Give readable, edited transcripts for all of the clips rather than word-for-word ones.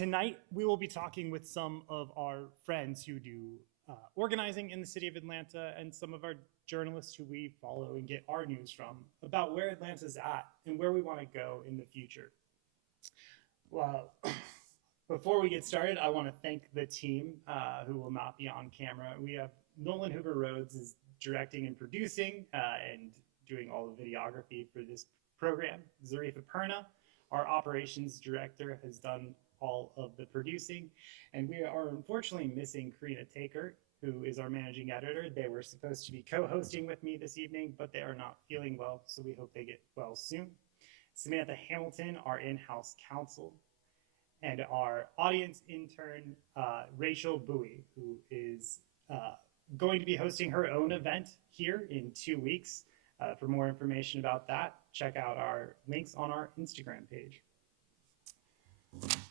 Tonight, we will be talking with some of our friends who do organizing in the city of Atlanta and some of our journalists who we follow and get our news from about where Atlanta's at and where we want to go in the future. Well, before we get started, I want to thank the team who will not be on camera. We have Nolan Hoover Rhodes is directing and producing and doing all the videography for this program. Zarifa Perna, our operations director, has done all of the producing. And we are unfortunately missing Karina Taker, who is our managing editor. They were supposed to be co-hosting with me this evening, but they are not feeling well, so we hope they get well soon. Samantha Hamilton, our in-house counsel, and our audience intern, Rachel Bowie, who is going to be hosting her own event here in 2 weeks. For more information about that, check out our links on our Instagram page.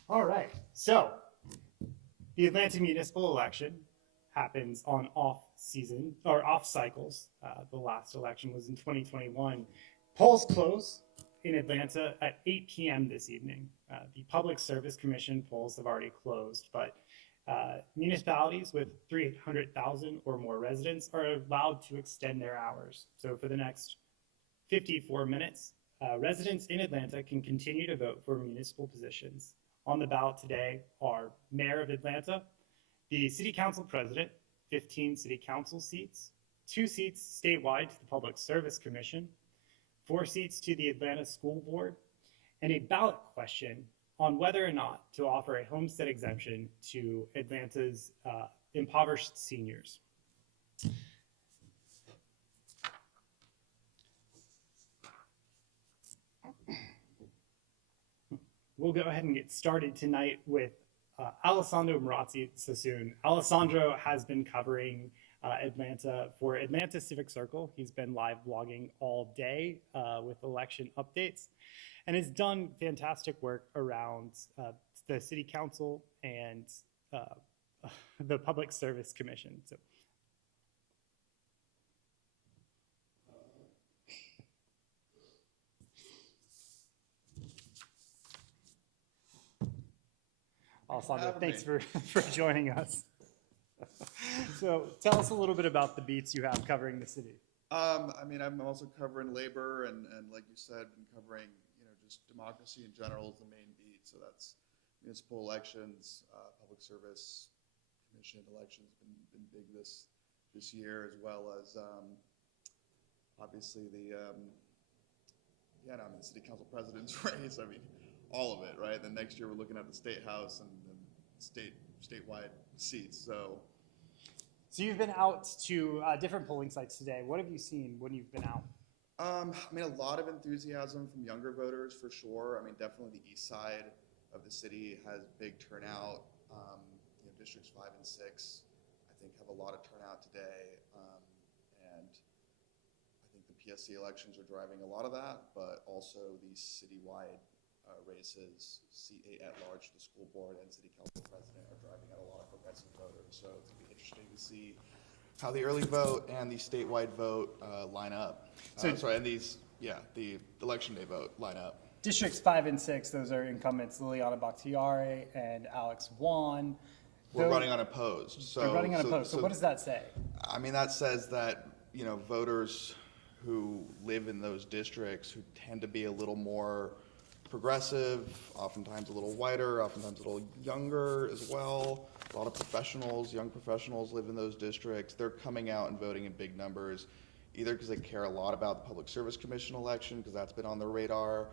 All right, so the Atlanta municipal election happens on off cycles. The last election was in 2021. Polls close in Atlanta at 8 p.m. this evening. The Public Service Commission polls have already closed, but municipalities with 300,000 or more residents are allowed to extend their hours. So for the next 54 minutes, residents in Atlanta can continue to vote for municipal positions. On the ballot today are Mayor of Atlanta, the City Council President, 15 City Council seats, 2 seats statewide to the Public Service Commission, 4 seats to the Atlanta School Board, and a ballot question on whether or not to offer a homestead exemption to Atlanta's impoverished seniors. We'll go ahead and get started tonight with Alessandro Marazzi-Sassoon. Alessandro has been covering Atlanta for Atlanta Civic Circle. He's been live blogging all day with election updates and has done fantastic work around the City Council and the Public Service Commission. So. Alessandro, thanks for joining us. So tell us a little bit about the beats you have covering the city. I mean, I'm also covering labor and like you said, been covering, just democracy in general is the main beat. So that's municipal elections, public service commission elections been big this year, as well as obviously the city council president's race. I mean, all of it, right? Then next year we're looking at the state house and statewide seats. So you've been out to different polling sites today. What have you seen when you've been out? I mean, a lot of enthusiasm from younger voters for sure. I mean, definitely the east side of the city has big turnout. Districts 5 and 6, I think, have a lot of turnout today. And I think the PSC elections are driving a lot of that, but also these citywide races, C8 at large, the school board and city council president, are driving out a lot of progressive voters. So it's going to be interesting to see how the early vote and the statewide vote line up. The election day vote line up. Districts 5 and 6, those are incumbents Liliana Bakhtiari and Alex Wan. We're running unopposed. So what does that say? I mean, that says that, voters who live in those districts, who tend to be a little more progressive, oftentimes a little whiter, oftentimes a little younger as well. A lot of professionals, young professionals live in those districts. They're coming out and voting in big numbers, either because they care a lot about the Public Service Commission election, because that's been on their radar,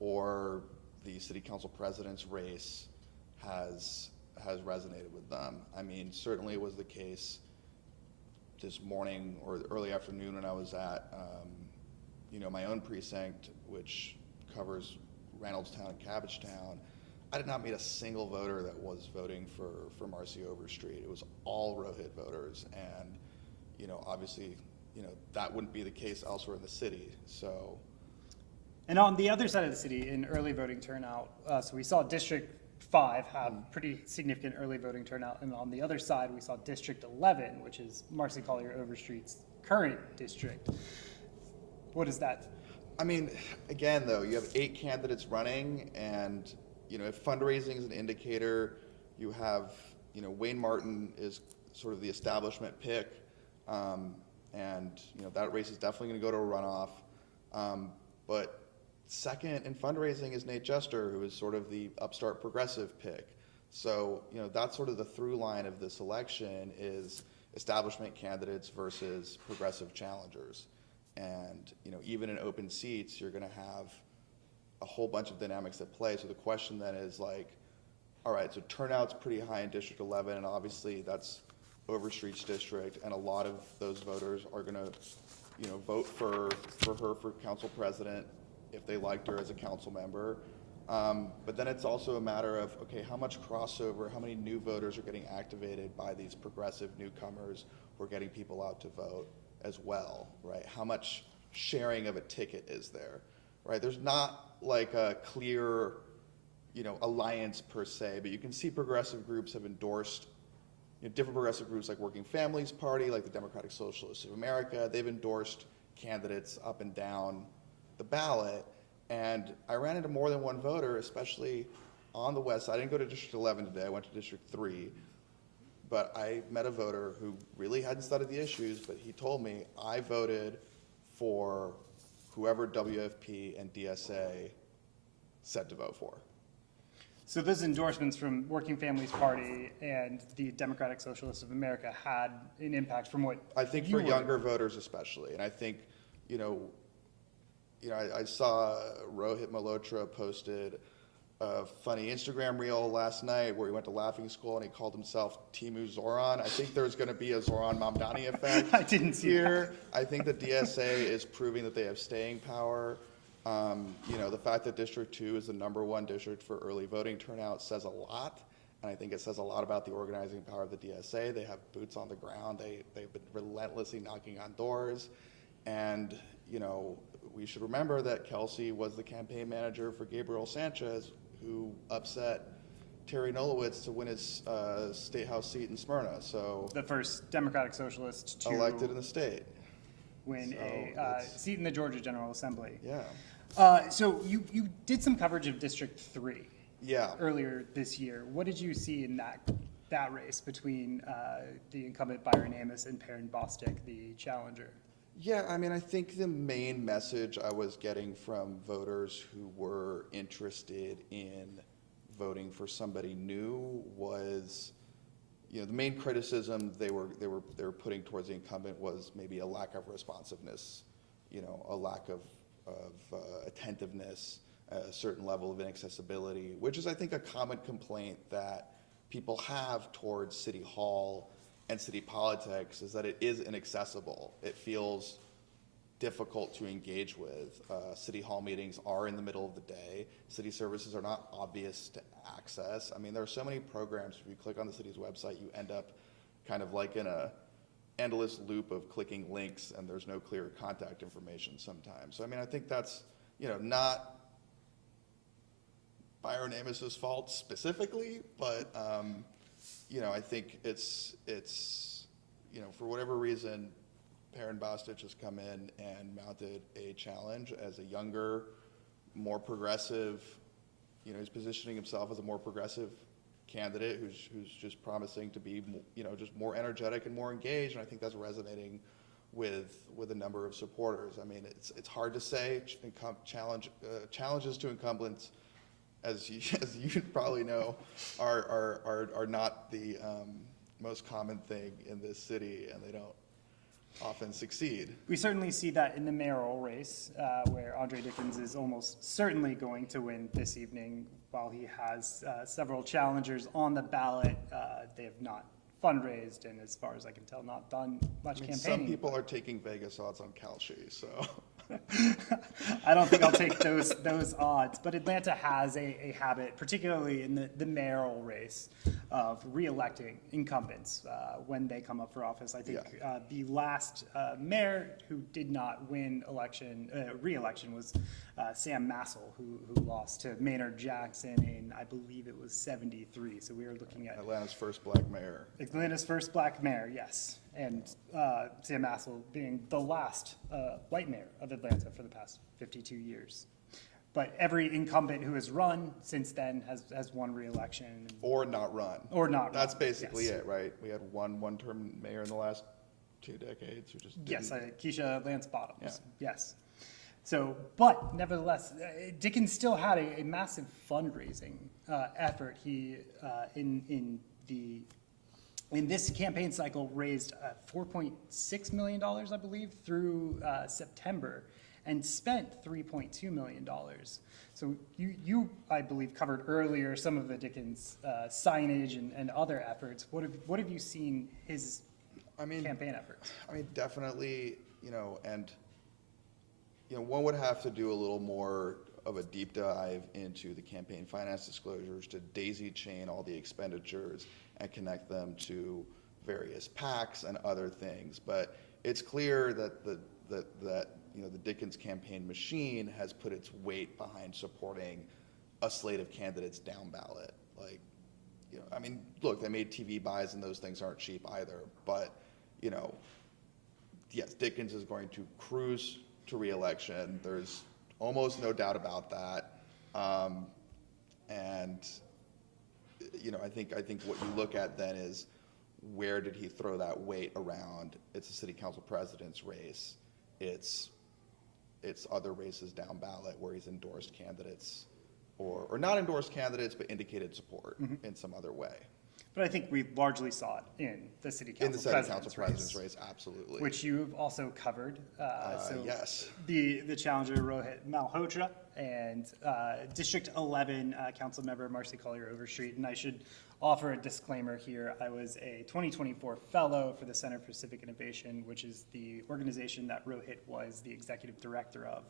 or the city council president's race has resonated with them. I mean, certainly it was the case this morning or early afternoon when I was at, my own precinct, which covers Reynoldstown and Cabbagetown. I did not meet a single voter that was voting for Marcy Overstreet. It was all Rohit voters, and obviously, that wouldn't be the case elsewhere in the city. So. And on the other side of the city, in early voting turnout, so we saw District 5 have pretty significant early voting turnout, and on the other side, we saw District 11, which is Marcy Collier Overstreet's current district. What is that? I mean, again, though, you have 8 candidates running, and if fundraising is an indicator, you have, Wayne Martin is sort of the establishment pick, and that race is definitely going to go to a runoff. But second in fundraising is Nate Jester, who is sort of the upstart progressive pick. So, that's sort of the through line of this election is establishment candidates versus progressive challengers. And, even in open seats, you're going to have a whole bunch of dynamics at play. So the question then is like, all right, so turnout's pretty high in District 11, and obviously that's Overstreet's district, and a lot of those voters are going to, vote for her for council president if they liked her as a council member. But then it's also a matter of, okay, how much crossover, how many new voters are getting activated by these progressive newcomers who are getting people out to vote as well, right? How much sharing of a ticket is there, right? There's not like a clear, alliance per se, but you can see progressive groups have endorsed, different progressive groups like Working Families Party, like the Democratic Socialists of America, they've endorsed candidates up and down the ballot. And I ran into more than one voter, especially on the west side. I didn't go to District 11 today, I went to District 3. But I met a voter who really hadn't studied the issues, but he told me, I voted for whoever WFP and DSA said to vote for. So those endorsements from Working Families Party and the Democratic Socialists of America had an impact from what I think for younger voters especially. And I think, I saw Rohit Malhotra posted a funny Instagram reel last night where he went to laughing school and he called himself Timu Zoran. I think there's going to be a Zoran Mamdani effect. I didn't see here. That. I think the DSA is proving that they have staying power. The fact that District 2 is the #1 district for early voting turnout says a lot. And I think it says a lot about the organizing power of the DSA. They have boots on the ground. They've been relentlessly knocking on doors. And, we should remember that Kelsey was the campaign manager for Gabriel Sanchez, who upset Terry Nolowitz to win his state house seat in Smyrna. So the first Democratic Socialist to elected in the state, win a seat in the Georgia General Assembly. Yeah. So you did some coverage of District 3. Yeah. Earlier this year. What did you see in that race between the incumbent Byron Amos and Perrin Bostick, the challenger? Yeah, I think the main message I was getting from voters who were interested in voting for somebody new was, the main criticism they were putting towards the incumbent was maybe a lack of responsiveness, a lack of attentiveness, a certain level of inaccessibility, which is, I think, a common complaint that people have towards City Hall and city politics, is that it is inaccessible. It feels difficult to engage with. City Hall meetings are in the middle of the day. City services are not obvious to access. There are so many programs, if you click on the city's website, you end up kind of like in a endless loop of clicking links and there's no clear contact information sometimes. So I think that's, not Byron Amos's fault specifically, but I think it's for whatever reason, Perrin Bostick has come in and mounted a challenge as a younger, more progressive, he's positioning himself as a more progressive candidate who's just promising to be, just more energetic and more engaged, and I think that's resonating with a number of supporters. It's hard to say. Challenges to incumbents, as you probably know, are not the most common thing in this city, and they don't often succeed. We certainly see that in the mayoral race, where Andre Dickens is almost certainly going to win this evening, while he has several challengers on the ballot. They have not fundraised, and as far as I can tell, not done much campaigning. Some people are taking Vegas odds on Kalshi, so... I don't think I'll take those odds, but Atlanta has a habit, particularly in the mayoral race, of re-electing incumbents when they come up for office. I think the last mayor who did not win re-election was Sam Massel, who lost to Maynard Jackson in, I believe it was 73. So we are looking at Atlanta's first black mayor. Atlanta's first black mayor, yes. And Sam Massel being the last white mayor of Atlanta for the past 52 years. but every incumbent who has run since then has won re-election. Or not run. Or not That's run, basically yes. it, right? We had one-term mayor in the last 2 decades who just didn't. Yes, Keisha Lance Bottoms, Yeah. yes. So, but nevertheless, Dickens still had a massive fundraising effort. He, in this campaign cycle, raised $4.6 million, I believe, through September, and spent $3.2 million. So you, I believe, covered earlier some of the Dickens signage and other efforts. What have you seen his campaign efforts? I mean, definitely, one would have to do a little more of a deep dive into the campaign finance disclosures to daisy chain all the expenditures and connect them to various PACs and other things. But it's clear that the Dickens campaign machine has put its weight behind supporting a slate of candidates down ballot. Look, they made TV buys and those things aren't cheap either. But, yes, Dickens is going to cruise to re-election. There's almost no doubt about that. I think what you look at then is, where did he throw that weight around? It's a city council president's race. It's other races down ballot where he's endorsed candidates or not endorsed candidates, but indicated support in some other way. But I think we largely saw it in the city council president's race, absolutely. Which you've also covered. Yes. The challenger Rohit Malhotra and District 11 council member Marcy Collier Overstreet. And I should offer a disclaimer here. I was a 2024 fellow for the Center for Civic Innovation, which is the organization that Rohit was the executive director of.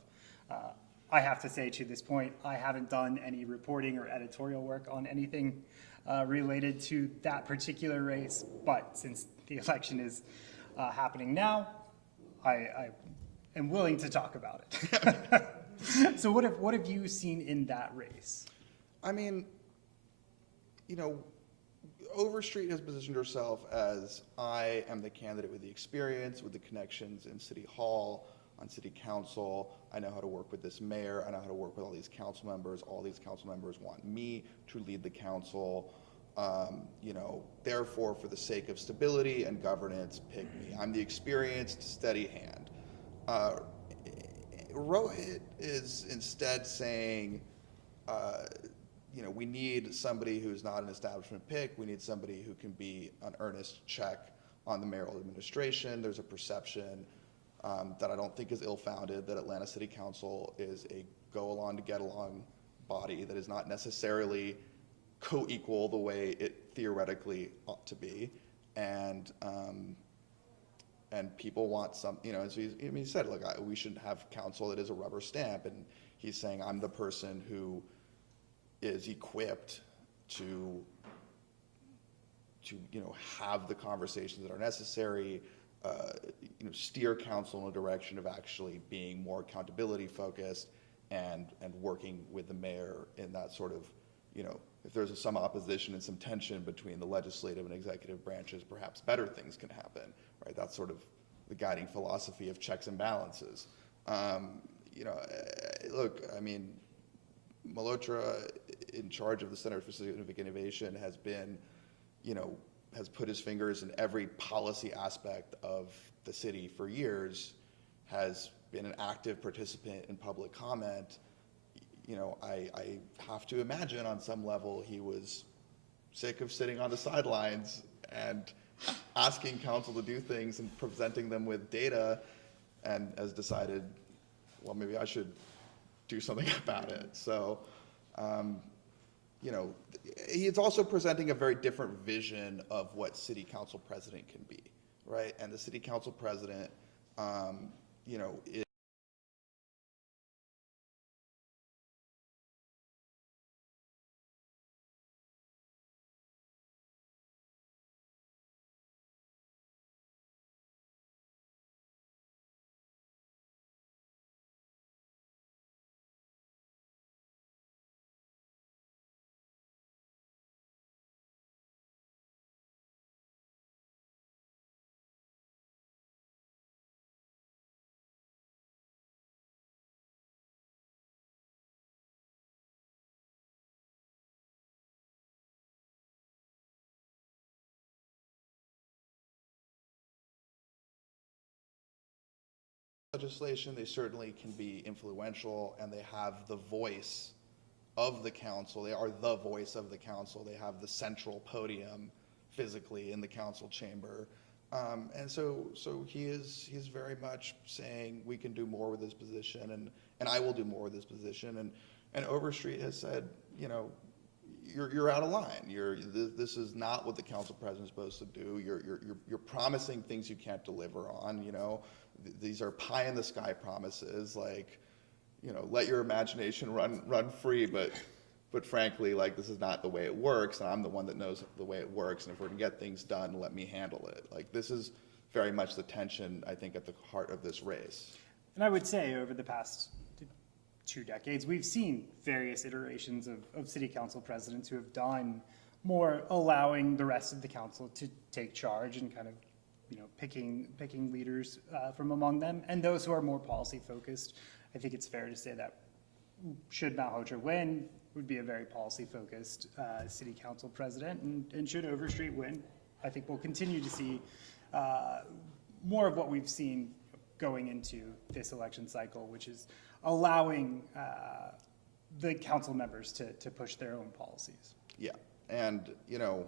I have to say, to this point, I haven't done any reporting or editorial work on anything related to that particular race, but since the election is happening now, I am willing to talk about it. So what have you seen in that race? Overstreet has positioned herself as, I am the candidate with the experience, with the connections in City Hall, on City Council. I know how to work with this mayor. I know how to work with all these council members. All these council members want me to lead the council. Therefore, for the sake of stability and governance, pick me. I'm the experienced, steady hand. Rohit is instead saying, we need somebody who's not an establishment pick. We need somebody who can be an earnest check on the mayoral administration. There's a perception that I don't think is ill-founded, that Atlanta City Council is a go-along to get-along body that is not necessarily co-equal the way it theoretically ought to be, and people want some, as he said, look, we should have council that is a rubber stamp, and he's saying, I'm the person who is equipped to have the conversations that are necessary, steer council in a direction of actually being more accountability focused and working with the mayor in that sort of, if there's some opposition and some tension between the legislative and executive branches, perhaps better things can happen, right? That's sort of the guiding philosophy of checks and balances. Look, Malhotra, in charge of the Center for Civic Innovation, has been, has put his fingers in every policy aspect of the city for years, has been an active participant in public comment. I have to imagine on some level he was sick of sitting on the sidelines and asking council to do things and presenting them with data, and has decided, well, maybe I should do something about it. So, he's also presenting a very different vision of what city council president can be, right? And the city council president, is legislation. They certainly can be influential, and they have the voice of the council. They are the voice of the council. They have the central podium physically in the council chamber. And so he's very much saying we can do more with this position, and I will do more with this position. And Overstreet has said, you know, you're out of line. This is not what the council president is supposed to do. You're promising things you can't deliver on. You know, these are pie in the sky promises. Like, you know, let your imagination run free. But frankly, like, this is not the way it works, and I'm the one that knows the way it works. And if we're gonna get things done, let me handle it. Like, this is very much the tension, I think, at the heart of this race. And I would say over the past 2 decades, we've seen various iterations of city council presidents who have done more allowing the rest of the council to take charge and kind of, you know, picking leaders from among them, and those who are more policy focused. I think it's fair to say that should Malhotra win, would be a very policy focused city council president, and should Overstreet win, I think we'll continue to see more of what we've seen going into this election cycle, which is allowing the council members to push their own policies. Yeah, and you know,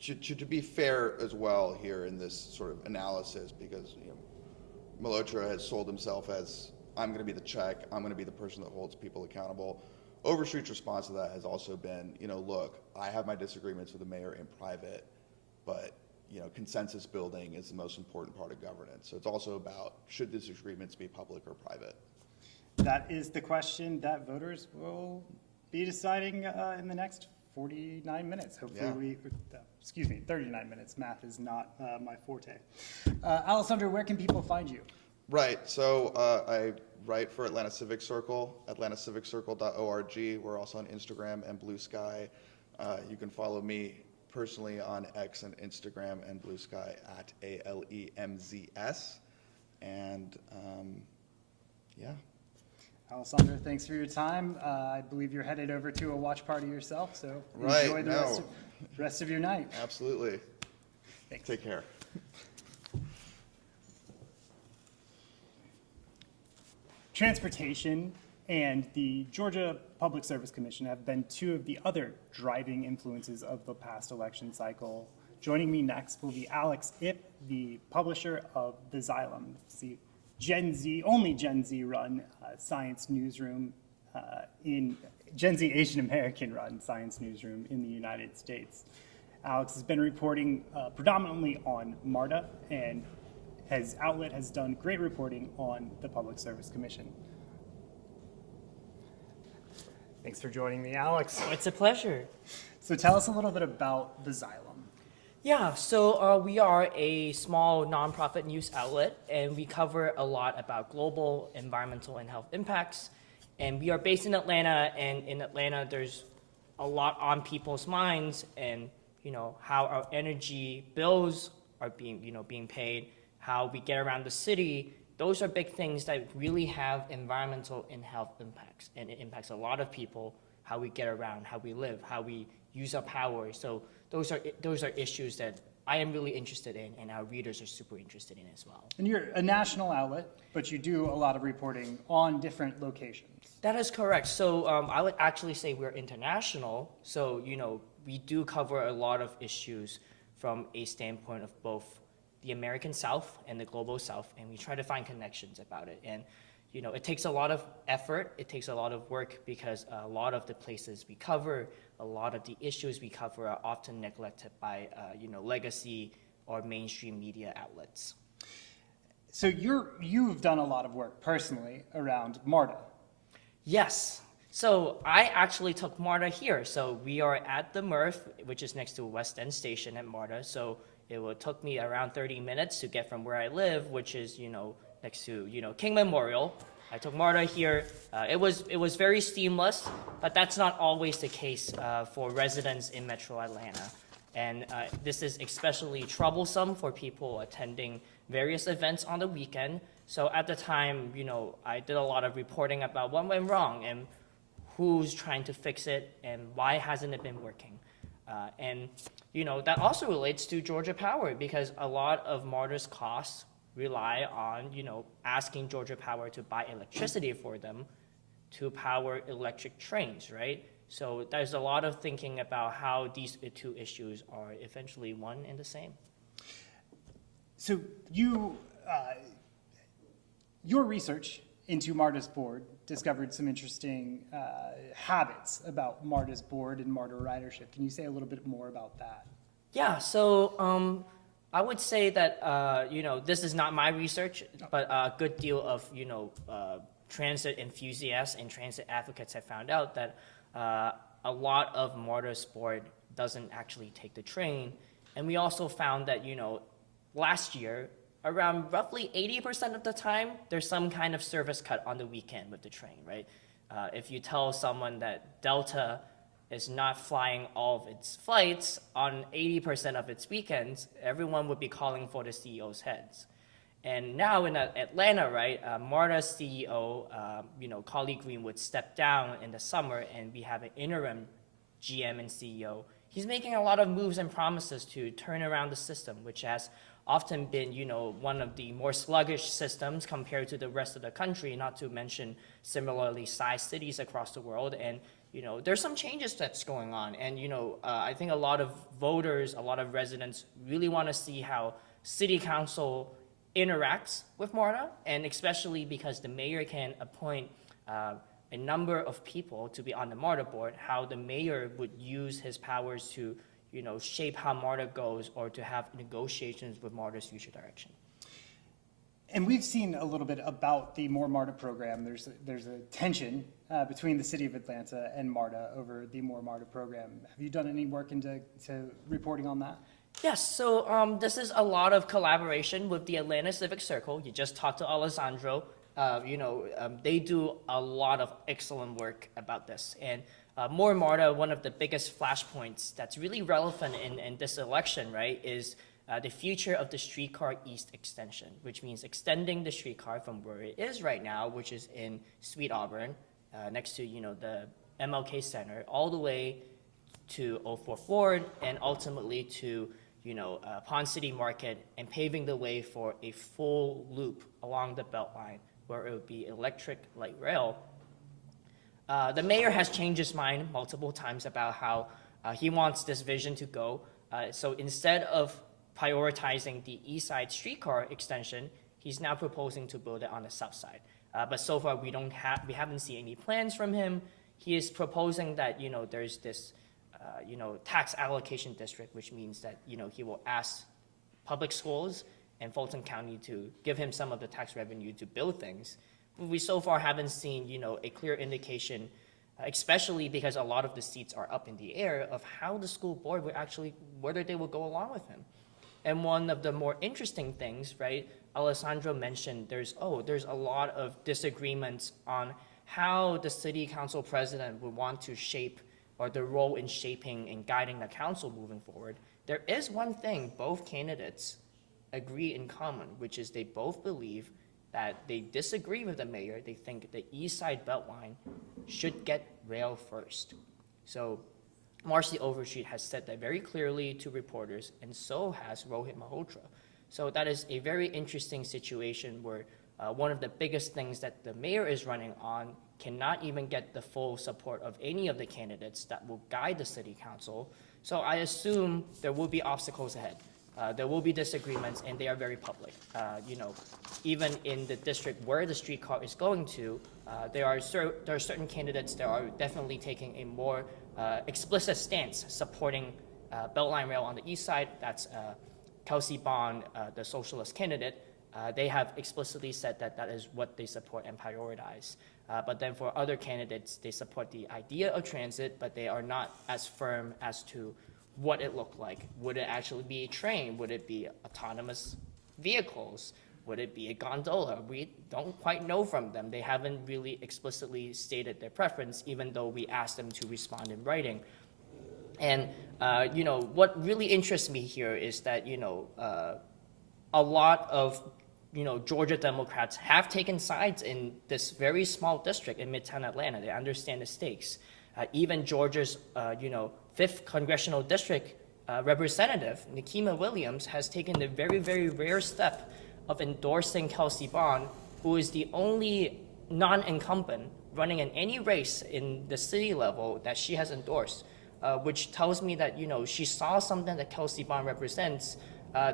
to be fair as well here in this sort of analysis, because you know, Malhotra has sold himself as, I'm going to be the check, I'm going to be the person that holds people accountable. Overstreet's response to that has also been, you know, look, I have my disagreements with the mayor in private, but you know, consensus building is the most important part of governance. So it's also about, should disagreements be public or private? That is the question that voters will be deciding in the next 49 minutes. Hopefully, excuse me, 39 minutes. Math is not my forte. Alessandro, where can people find you? Right, so I write for Atlanta Civic Circle, atlantacivicircle.org. We're also on Instagram and Blue Sky. You can follow me personally on X and Instagram and Blue Sky at ALEMZS. And yeah. Alessandro, thanks for your time. I believe you're headed over to a watch party yourself, so enjoy the rest of your night. Absolutely. Thanks. Take care. Transportation and the Georgia Public Service Commission have been 2 of the other driving influences of the past election cycle. Joining me next will be Alex Ip, the publisher of the Xylom, the only Gen Z run science newsroom Gen Z Asian American run science newsroom in the United States. Alex has been reporting predominantly on MARTA, and his outlet has done great reporting on the Public Service Commission. Thanks for joining me, Alex. It's a pleasure. So tell us a little bit about the Xylom. Yeah, so we are a small nonprofit news outlet, and we cover a lot about global environmental and health impacts. And we are based in Atlanta, and in Atlanta, there's a lot on people's minds, and you know how our energy bills are being paid, how we get around the city. Those are big things that really have environmental and health impacts, and it impacts a lot of people, how we get around, how we live, how we use our power. So those are issues that I am really interested in, and our readers are super interested in as well. And you're a national outlet, but you do a lot of reporting on different locations. That is correct. So I would actually say we're international. So, you know, we do cover a lot of issues from a standpoint of both the American South and the global South, and we try to find connections about it. And, you know, it takes a lot of effort, it takes a lot of work, because a lot of the places we cover, a lot of the issues we cover are often neglected by, legacy or mainstream media outlets. So you've done a lot of work personally around MARTA. Yes. So I actually took MARTA here. So we are at the MRF, which is next to West End Station at MARTA. So it took me around 30 minutes to get from where I live, which is, next to, King Memorial. I took MARTA here. It was very seamless, but that's not always the case for residents in Metro Atlanta. And this is especially troublesome for people attending various events on the weekend. So at the time, I did a lot of reporting about what went wrong and who's trying to fix it and why hasn't it been working. And that also relates to Georgia Power, because a lot of MARTA's costs rely on, asking Georgia Power to buy electricity for them to power electric trains, right? So there's a lot of thinking about how these two issues are eventually one and the same. So your research into MARTA's board discovered some interesting habits about MARTA's board and MARTA ridership. Can you say a little bit more about that? Yeah, so I would say that, this is not my research, but a good deal of, transit enthusiasts and transit advocates have found out that a lot of MARTA's board doesn't actually take the train. And we also found that, last year, around roughly 80% of the time, there's some kind of service cut on the weekend with the train, right? If you tell someone that Delta is not flying all of its flights on 80% of its weekends, everyone would be calling for the CEO's heads. And now in Atlanta, right, MARTA's CEO, Collie Greenwood stepped down in the summer, and we have an interim GM and CEO. He's making a lot of moves and promises to turn around the system, which has often been, one of the more sluggish systems compared to the rest of the country, not to mention similarly sized cities across the world. And, there's some changes that's going on. And, I think a lot of voters, a lot of residents really want to see how city council interacts with MARTA, and especially because the mayor can appoint a number of people to be on the MARTA board, how the mayor would use his powers to shape how MARTA goes or to have negotiations with MARTA's future direction. And we've seen a little bit about the More MARTA program. There's a tension between the city of Atlanta and MARTA over the More MARTA program. Have you done any work into reporting on that? Yes, so this is a lot of collaboration with the Atlanta Civic Circle. You just talked to Alessandro. They do a lot of excellent work about this. And More MARTA, one of the biggest flashpoints that's really relevant in this election, right, is the future of the streetcar east extension, which means extending the streetcar from where it is right now, which is in Sweet Auburn, next to, the MLK Center, all the way to 04 Ford, and ultimately to, Pond City Market, and paving the way for a full loop along the Beltline, where it would be electric light rail. The mayor has changed his mind multiple times about how he wants this vision to go. So instead of prioritizing the east side streetcar extension, he's now proposing to build it on the south side. But so far we haven't seen any plans from him. He is proposing that there's this tax allocation district, which means that he will ask public schools and Fulton County to give him some of the tax revenue to build things. We so far haven't seen, a clear indication, especially because a lot of the seats are up in the air, of how the school board would actually, whether they would go along with him. And one of the more interesting things, right, Alessandro mentioned there's a lot of disagreements on how the city council president would want to shape, or the role in shaping and guiding the council moving forward. There is one thing both candidates agree in common, which is they both believe that they disagree with the mayor. They think the East Side Beltline should get rail first. So Marcy Overstreet has said that very clearly to reporters, and so has Rohit Malhotra. So that is a very interesting situation where one of the biggest things that the mayor is running on cannot even get the full support of any of the candidates that will guide the city council. So I assume there will be obstacles ahead. There will be disagreements, and they are very public. Even in the district where the streetcar is going to, there are certain candidates that are definitely taking a more explicit stance supporting Beltline Rail on the east side. That's Kelsey Bond, the socialist candidate. They have explicitly said that that is what they support and prioritize. But then for other candidates, they support the idea of transit, but they are not as firm as to what it looked like. Would it actually be a train? Would it be autonomous vehicles? Would it be a gondola? We don't quite know from them. They haven't really explicitly stated their preference, even though we asked them to respond in writing. And, what really interests me here is that, a lot of, Georgia Democrats have taken sides in this very small district in Midtown Atlanta. They understand the stakes. Even Georgia's, 5th Congressional District Representative, Nikema Williams, has taken the very, very rare step of endorsing Kelsey Bond, who is the only non-incumbent running in any race in the city level that she has endorsed, which tells me that, she saw something that Kelsey Bond represents,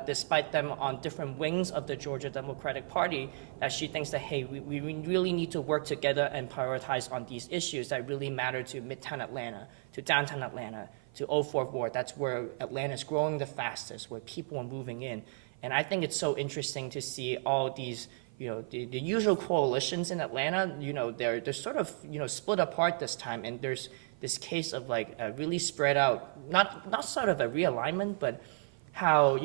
despite them on different wings of the Georgia Democratic Party, that she thinks that, hey, we really need to work together and prioritize on these issues that really matter to Midtown Atlanta, to downtown Atlanta, to 04th Ward. That's where Atlanta is growing the fastest, where people are moving in. And I think it's so interesting to see all these, the usual coalitions in Atlanta, they're sort of, split apart this time. And there's this case of like a really spread out, not sort of a realignment, but how,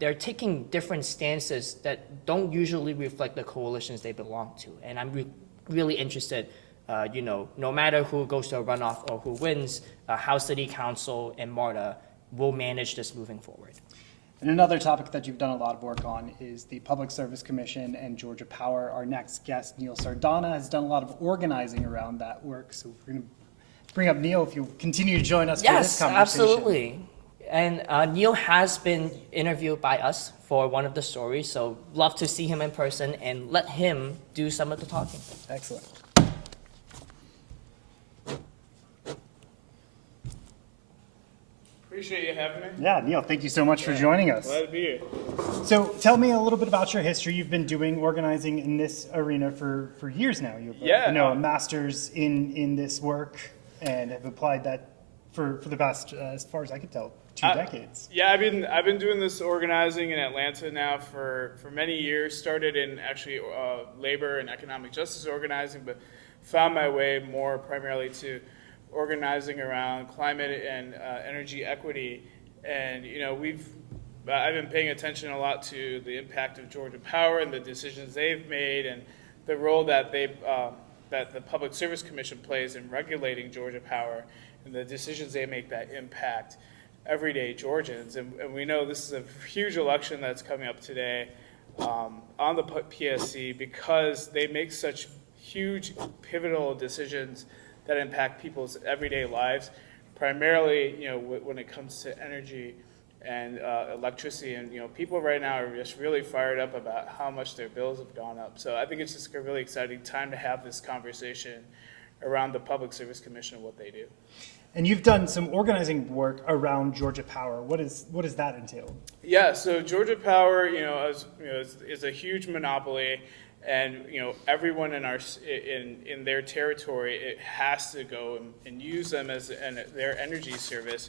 they're taking different stances that don't usually reflect the coalitions they belong to. And I'm really interested, no matter who goes to a runoff or who wins, how City Council and MARTA will manage this moving forward. And another topic that you've done a lot of work on is the Public Service Commission and Georgia Power. Our next guest, Neil Sardana, has done a lot of organizing around that work. So we're going to bring up Neil if you'll continue to join us for this conversation. Yes, absolutely. And Neil has been interviewed by us for one of the stories, so love to see him in person and let him do some of the talking. Excellent. Appreciate you having me. Yeah, Neil, thank you so much for joining us. Glad to be here. So tell me a little bit about your history. You've been doing organizing in this arena for years now. You have a master's in this work and have applied that for the past, as far as I can tell, 2 decades. Yeah, I've been doing this organizing in Atlanta now for many years. Started in actually labor and economic justice organizing, but found my way more primarily to organizing around climate and energy equity. And I've been paying attention a lot to the impact of Georgia Power and the decisions they've made, and the role that that the Public Service Commission plays in regulating Georgia Power, and the decisions they make that impact everyday Georgians. And we know this is a huge election that's coming up today on the PSC, because they make such huge pivotal decisions that impact people's everyday lives, primarily when it comes to energy and electricity. And people right now are just really fired up about how much their bills have gone up. So I think it's just a really exciting time to have this conversation around the Public Service Commission and what they do. And you've done some organizing work around Georgia Power. What does that entail? Yeah, so Georgia Power, is a huge monopoly, and everyone in their territory, it has to go and use them as their energy service.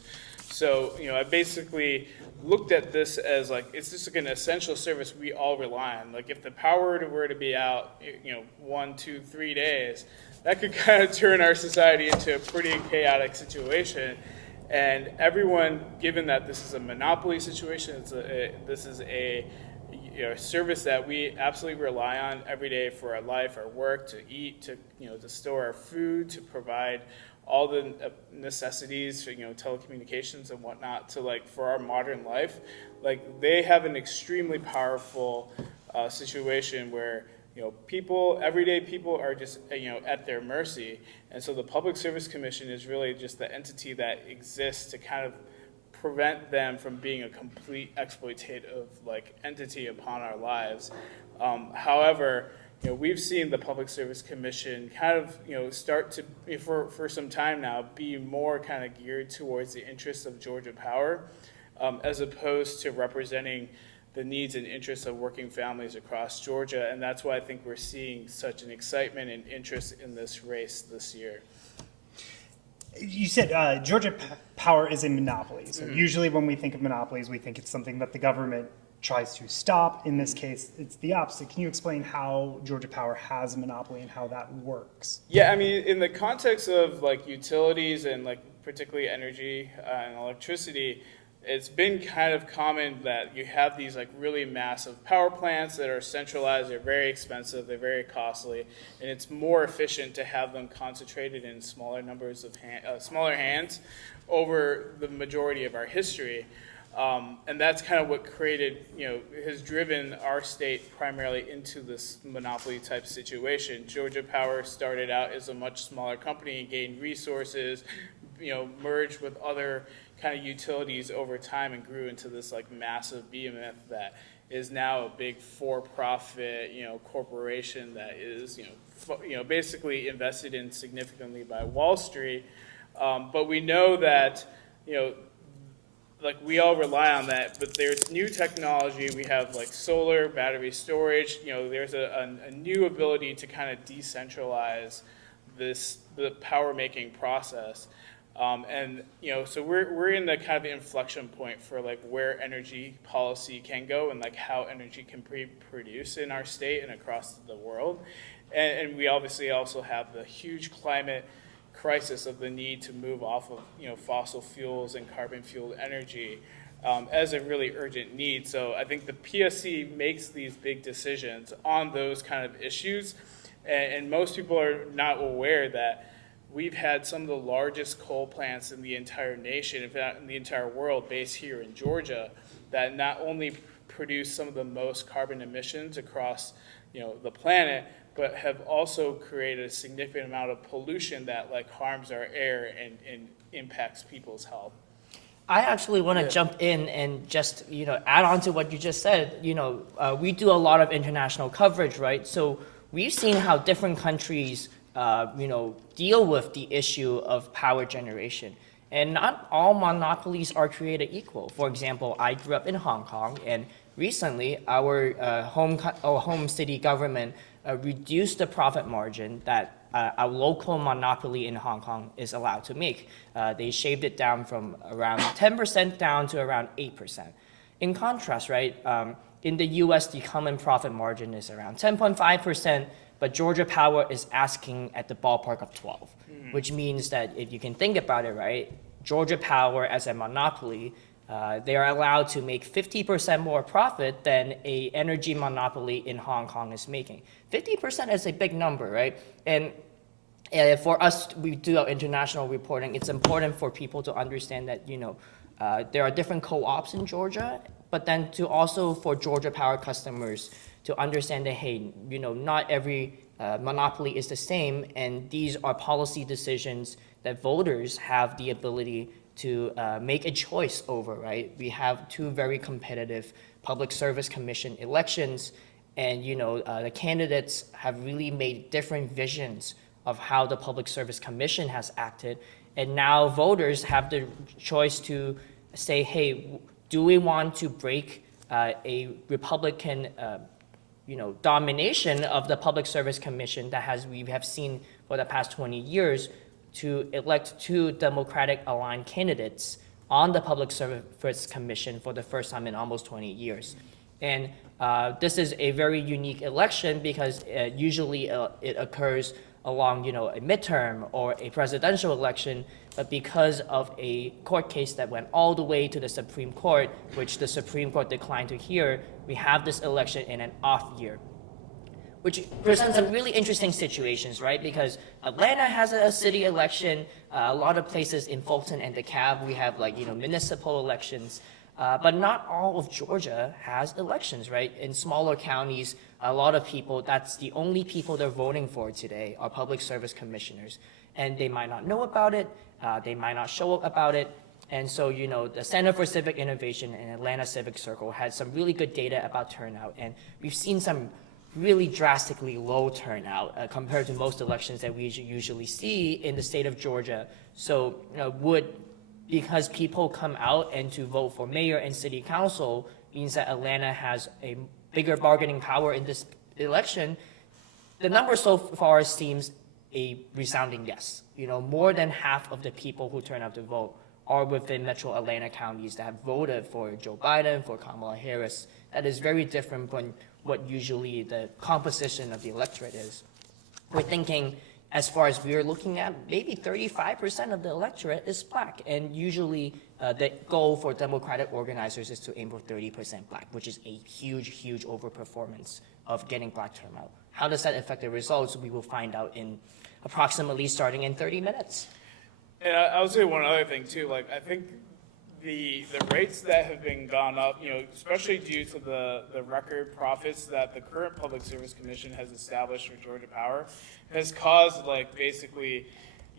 So I basically looked at this as like it's just like an essential service we all rely on. Like if the power were to be out, 1, 2, 3 days, that could kind of turn our society into a pretty chaotic situation. And everyone, given that this is a monopoly situation, this is a service that we absolutely rely on every day for our life, our work, to eat, to store our food, to provide all the necessities for telecommunications and whatnot, to for our modern life. They have an extremely powerful situation where everyday people are just at their mercy. And so the Public Service Commission is really just the entity that exists to kind of prevent them from being a complete exploitative entity upon our lives. However, we've seen the Public Service Commission kind of start to, for some time now, be more kind of geared towards the interests of Georgia Power, as opposed to representing the needs and interests of working families across Georgia. And that's why I think we're seeing such an excitement and interest in this race this year. You said Georgia Power is a monopoly. So usually when we think of monopolies, we think it's something that the government tries to stop. In this case, it's the opposite. Can you explain how Georgia Power has a monopoly and how that works? Yeah, I mean, in the context of utilities and particularly energy and electricity, it's been kind of common that you have these really massive power plants that are centralized. They're very expensive, they're very costly, and it's more efficient to have them concentrated in smaller numbers of smaller hands over the majority of our history. And that's kind of what has driven our state primarily into this monopoly type situation. Georgia Power started out as a much smaller company, gained resources, merged with other kind of utilities over time, and grew into this massive behemoth that is now a big for-profit, corporation that is, basically invested in significantly by Wall Street. But we know that, like we all rely on that, but there's new technology. We have like solar, battery storage. There's a new ability to kind of decentralize the power making process. So we're in the kind of inflection point for like where energy policy can go and like how energy can be produced in our state and across the world. And we obviously also have the huge climate crisis of the need to move off of fossil fuels and carbon fueled energy as a really urgent need. So I think the PSC makes these big decisions on those kind of issues, and most people are not aware that we've had some of the largest coal plants in the entire nation, if not in the entire world, based here in Georgia, that not only produce some of the most carbon emissions across the planet, but have also created a significant amount of pollution that like harms our air and impacts people's health. I actually want to jump in and just add on to what you just said. We do a lot of international coverage, right? So we've seen how different countries deal with the issue of power generation. And not all monopolies are created equal. For example, I grew up in Hong Kong, and recently our home city government reduced the profit margin that a local monopoly in Hong Kong is allowed to make. They shaved it down from around 10% down to around 8%. In contrast, right, in the US, the common profit margin is around 10.5%, but Georgia Power is asking at the ballpark of 12, which means that if you can think about it, right, Georgia Power as a monopoly, they are allowed to make 50% more profit than a energy monopoly in Hong Kong is making. 50% is a big number, right? And for us, we do our international reporting. It's important for people to understand that, there are different co-ops in Georgia, but then to also for Georgia Power customers to understand that, hey, not every monopoly is the same, and these are policy decisions that voters have the ability to make a choice over, right? We have two very competitive Public Service Commission elections, and the candidates have really made different visions of how the Public Service Commission has acted, and now voters have the choice to say, hey, do we want to break a Republican domination of the Public Service Commission that we have seen for the past 20 years to elect two Democratic aligned candidates on the Public Service Commission for the first time in almost 20 years. And this is a very unique election because usually it occurs along a midterm or a presidential election, but because of a court case that went all the way to the Supreme Court, which the Supreme Court declined to hear, we have this election in an off year, which presents some really interesting situations, right? Because Atlanta has a city election, a lot of places in Fulton and DeKalb, we have municipal elections, but not all of Georgia has elections, right? In smaller counties, a lot of people, that's the only people they're voting for today are public service commissioners. And they might not know about it, they might not show up about it. And so, the Center for Civic Innovation and Atlanta Civic Circle had some really good data about turnout. And we've seen some really drastically low turnout compared to most elections that we usually see in the state of Georgia. So because people come out and to vote for mayor and city council means that Atlanta has a bigger bargaining power in this election, the number so far seems a resounding yes. More than half of the people who turn out to vote are within metro Atlanta counties that have voted for Joe Biden, for Kamala Harris. That is very different from what usually the composition of the electorate is. We're thinking, as far as we're looking at, maybe 35% of the electorate is black. And usually the goal for Democratic organizers is to aim for 30% black, which is a huge, huge overperformance of getting black turnout. How does that affect the results? We will find out in approximately starting in 30 minutes. And I would say one other thing too, I think the rates that have been gone up, especially due to the record profits that the current Public Service Commission has established for Georgia Power, has caused basically,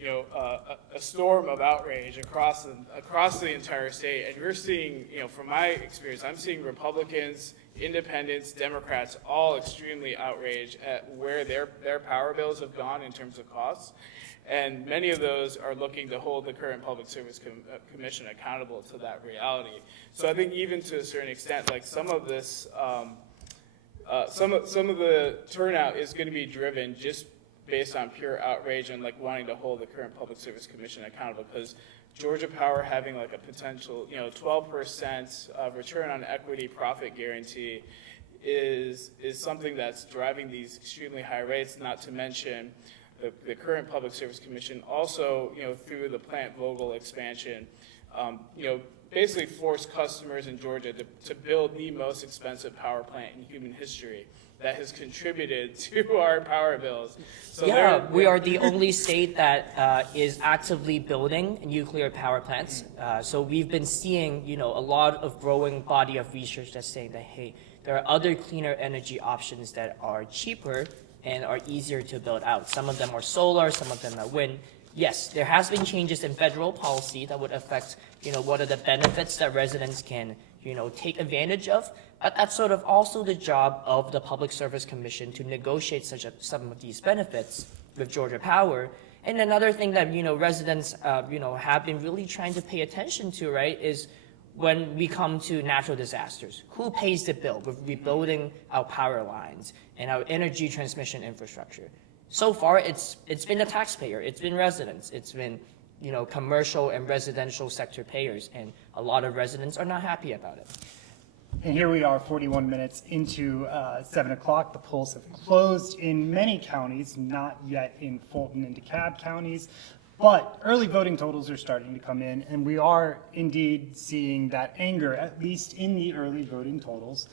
a storm of outrage across the entire state. And we're seeing, from my experience, I'm seeing Republicans, Independents, Democrats, all extremely outraged at where their power bills have gone in terms of costs. And many of those are looking to hold the current Public Service Commission accountable to that reality. So I think even to a certain extent, like some of this, some of the turnout is going to be driven just based on pure outrage and like wanting to hold the current Public Service Commission accountable, because Georgia Power having like a potential, 12% return on equity profit guarantee is something that's driving these extremely high rates, not to mention the current Public Service Commission also, through the Plant Vogtle expansion, basically forced customers in Georgia to build the most expensive power plant in human history that has contributed to our power bills. So Yeah, we are the only state that is actively building nuclear power plants. So we've been seeing, a lot of growing body of research that's saying that, hey, there are other cleaner energy options that are cheaper and are easier to build out. Some of them are solar, some of them are wind. Yes, there has been changes in federal policy that would affect, what are the benefits that residents can, take advantage of. But that's sort of also the job of the Public Service Commission to negotiate some of these benefits with Georgia Power. And another thing that, residents, have been really trying to pay attention to, right, is when we come to natural disasters. Who pays the bill with rebuilding our power lines and our energy transmission infrastructure? So far, it's been the taxpayer, it's been residents, it's been, commercial and residential sector payers, and a lot of residents are not happy about it. And here we are 41 minutes into 7 o'clock. The polls have closed in many counties, not yet in Fulton and DeKalb counties, but early voting totals are starting to come in, and we are indeed seeing that anger, at least in the early voting totals.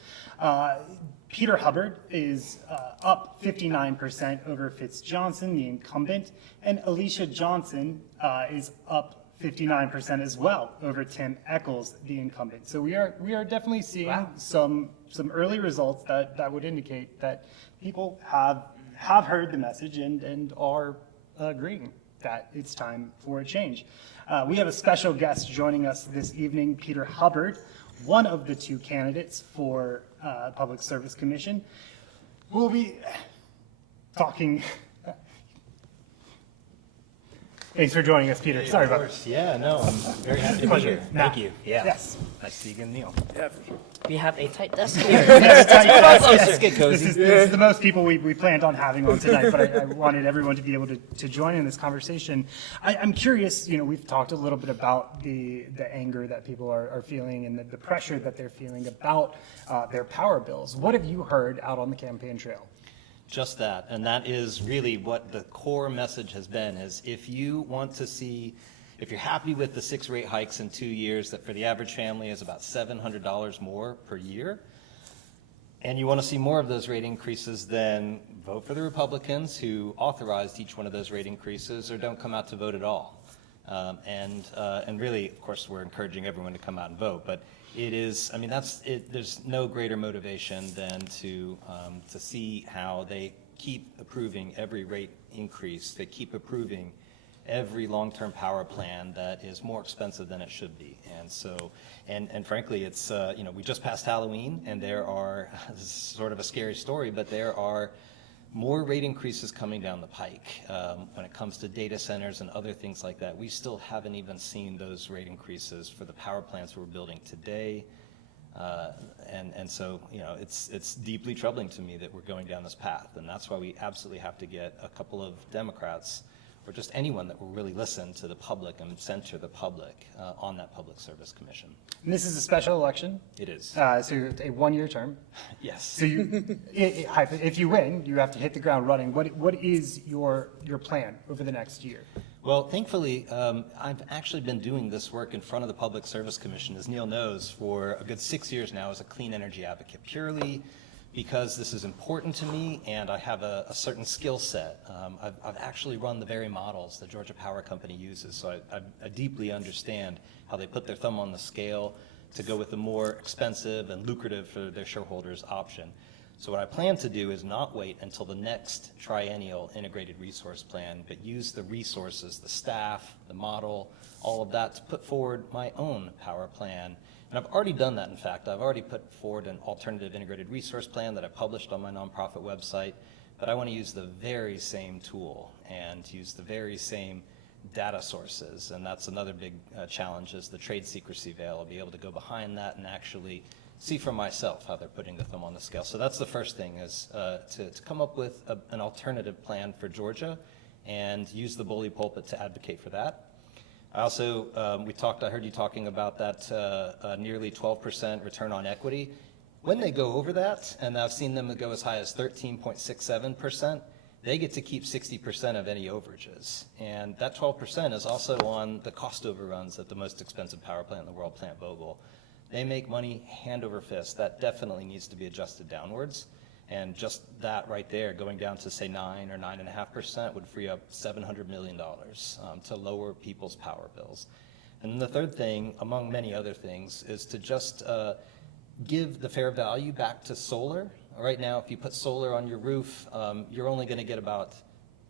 Peter Hubbard is up 59% over Fitz Johnson, the incumbent, and Alicia Johnson is up 59% as well over Tim Eccles, the incumbent. So we are definitely seeing some early results that would indicate that people have heard the message and are agreeing that it's time for a change. We have a special guest joining us this evening, Peter Hubbard, one of the two candidates for Public Service Commission. We'll be talking. Thanks for joining us, Peter. Sorry about that. Yeah, no, I'm very happy to be here. Thank you. Yeah. Yes. Nice to see you again, Neil. Yeah, for sure. We have a tight desk here. Let's get This cozy. is the most people we planned on having on tonight, but I wanted everyone to be able to join in this conversation. I'm curious, we've talked a little bit about the anger that people are feeling and the pressure that they're feeling about their power bills. What have you heard out on the campaign trail? Just that, and that is really what the core message has been, is if you want to see, if you're happy with the 6 rate hikes in 2 years, that for the average family is about $700 more per year, and you want to see more of those rate increases, then vote for the Republicans who authorized each one of those rate increases, or don't come out to vote at all. And really, of course, we're encouraging everyone to come out and vote, but it is, I mean, that's it. There's no greater motivation than to see how they keep approving every rate increase. They keep approving every long-term power plan that is more expensive than it should be. And so, and frankly, it's, we just passed Halloween, and there are, this is sort of a scary story, but there are more rate increases coming down the pike. When it comes to data centers and other things like that, we still haven't even seen those rate increases for the power plants we're building today. And so, it's deeply troubling to me that we're going down this path. And that's why we absolutely have to get a couple of Democrats, or just anyone that will really listen to the public and center the public on that Public Service Commission. And this is a special election. It is. So you're a one-year term. Yes. So if you win, you have to hit the ground running. What is your plan over the next year? Well, thankfully, I've actually been doing this work in front of the Public Service Commission, as Neil knows, for a good 6 years now as a clean energy advocate, purely because this is important to me and I have a certain skill set. I've actually run the very models that Georgia Power Company uses, so I deeply understand how they put their thumb on the scale to go with the more expensive and lucrative for their shareholders option. So what I plan to do is not wait until the next triennial integrated resource plan, but use the resources, the staff, the model, all of that to put forward my own power plan. And I've already done that, in fact. I've already put forward an alternative integrated resource plan that I published on my nonprofit website, but I want to use the very same tool and use the very same data sources. And that's another big challenge, is the trade secrecy veil. I'll be able to go behind that and actually see for myself how they're putting the thumb on the scale. So that's the first thing, is to come up with an alternative plan for Georgia and use the bully pulpit to advocate for that. I also, I heard you talking about that nearly 12% return on equity. When they go over that, and I've seen them go as high as 13.67%, they get to keep 60% of any overages. And that 12% is also on the cost overruns at the most expensive power plant in the world, Plant Vogtle. They make money hand over fist. That definitely needs to be adjusted downwards. And just that right there, going down to say 9 or 9.5%, would free up $700 million to lower people's power bills. And then the third thing, among many other things, is to just give the fair value back to solar. Right now, if you put solar on your roof, you're only going to get about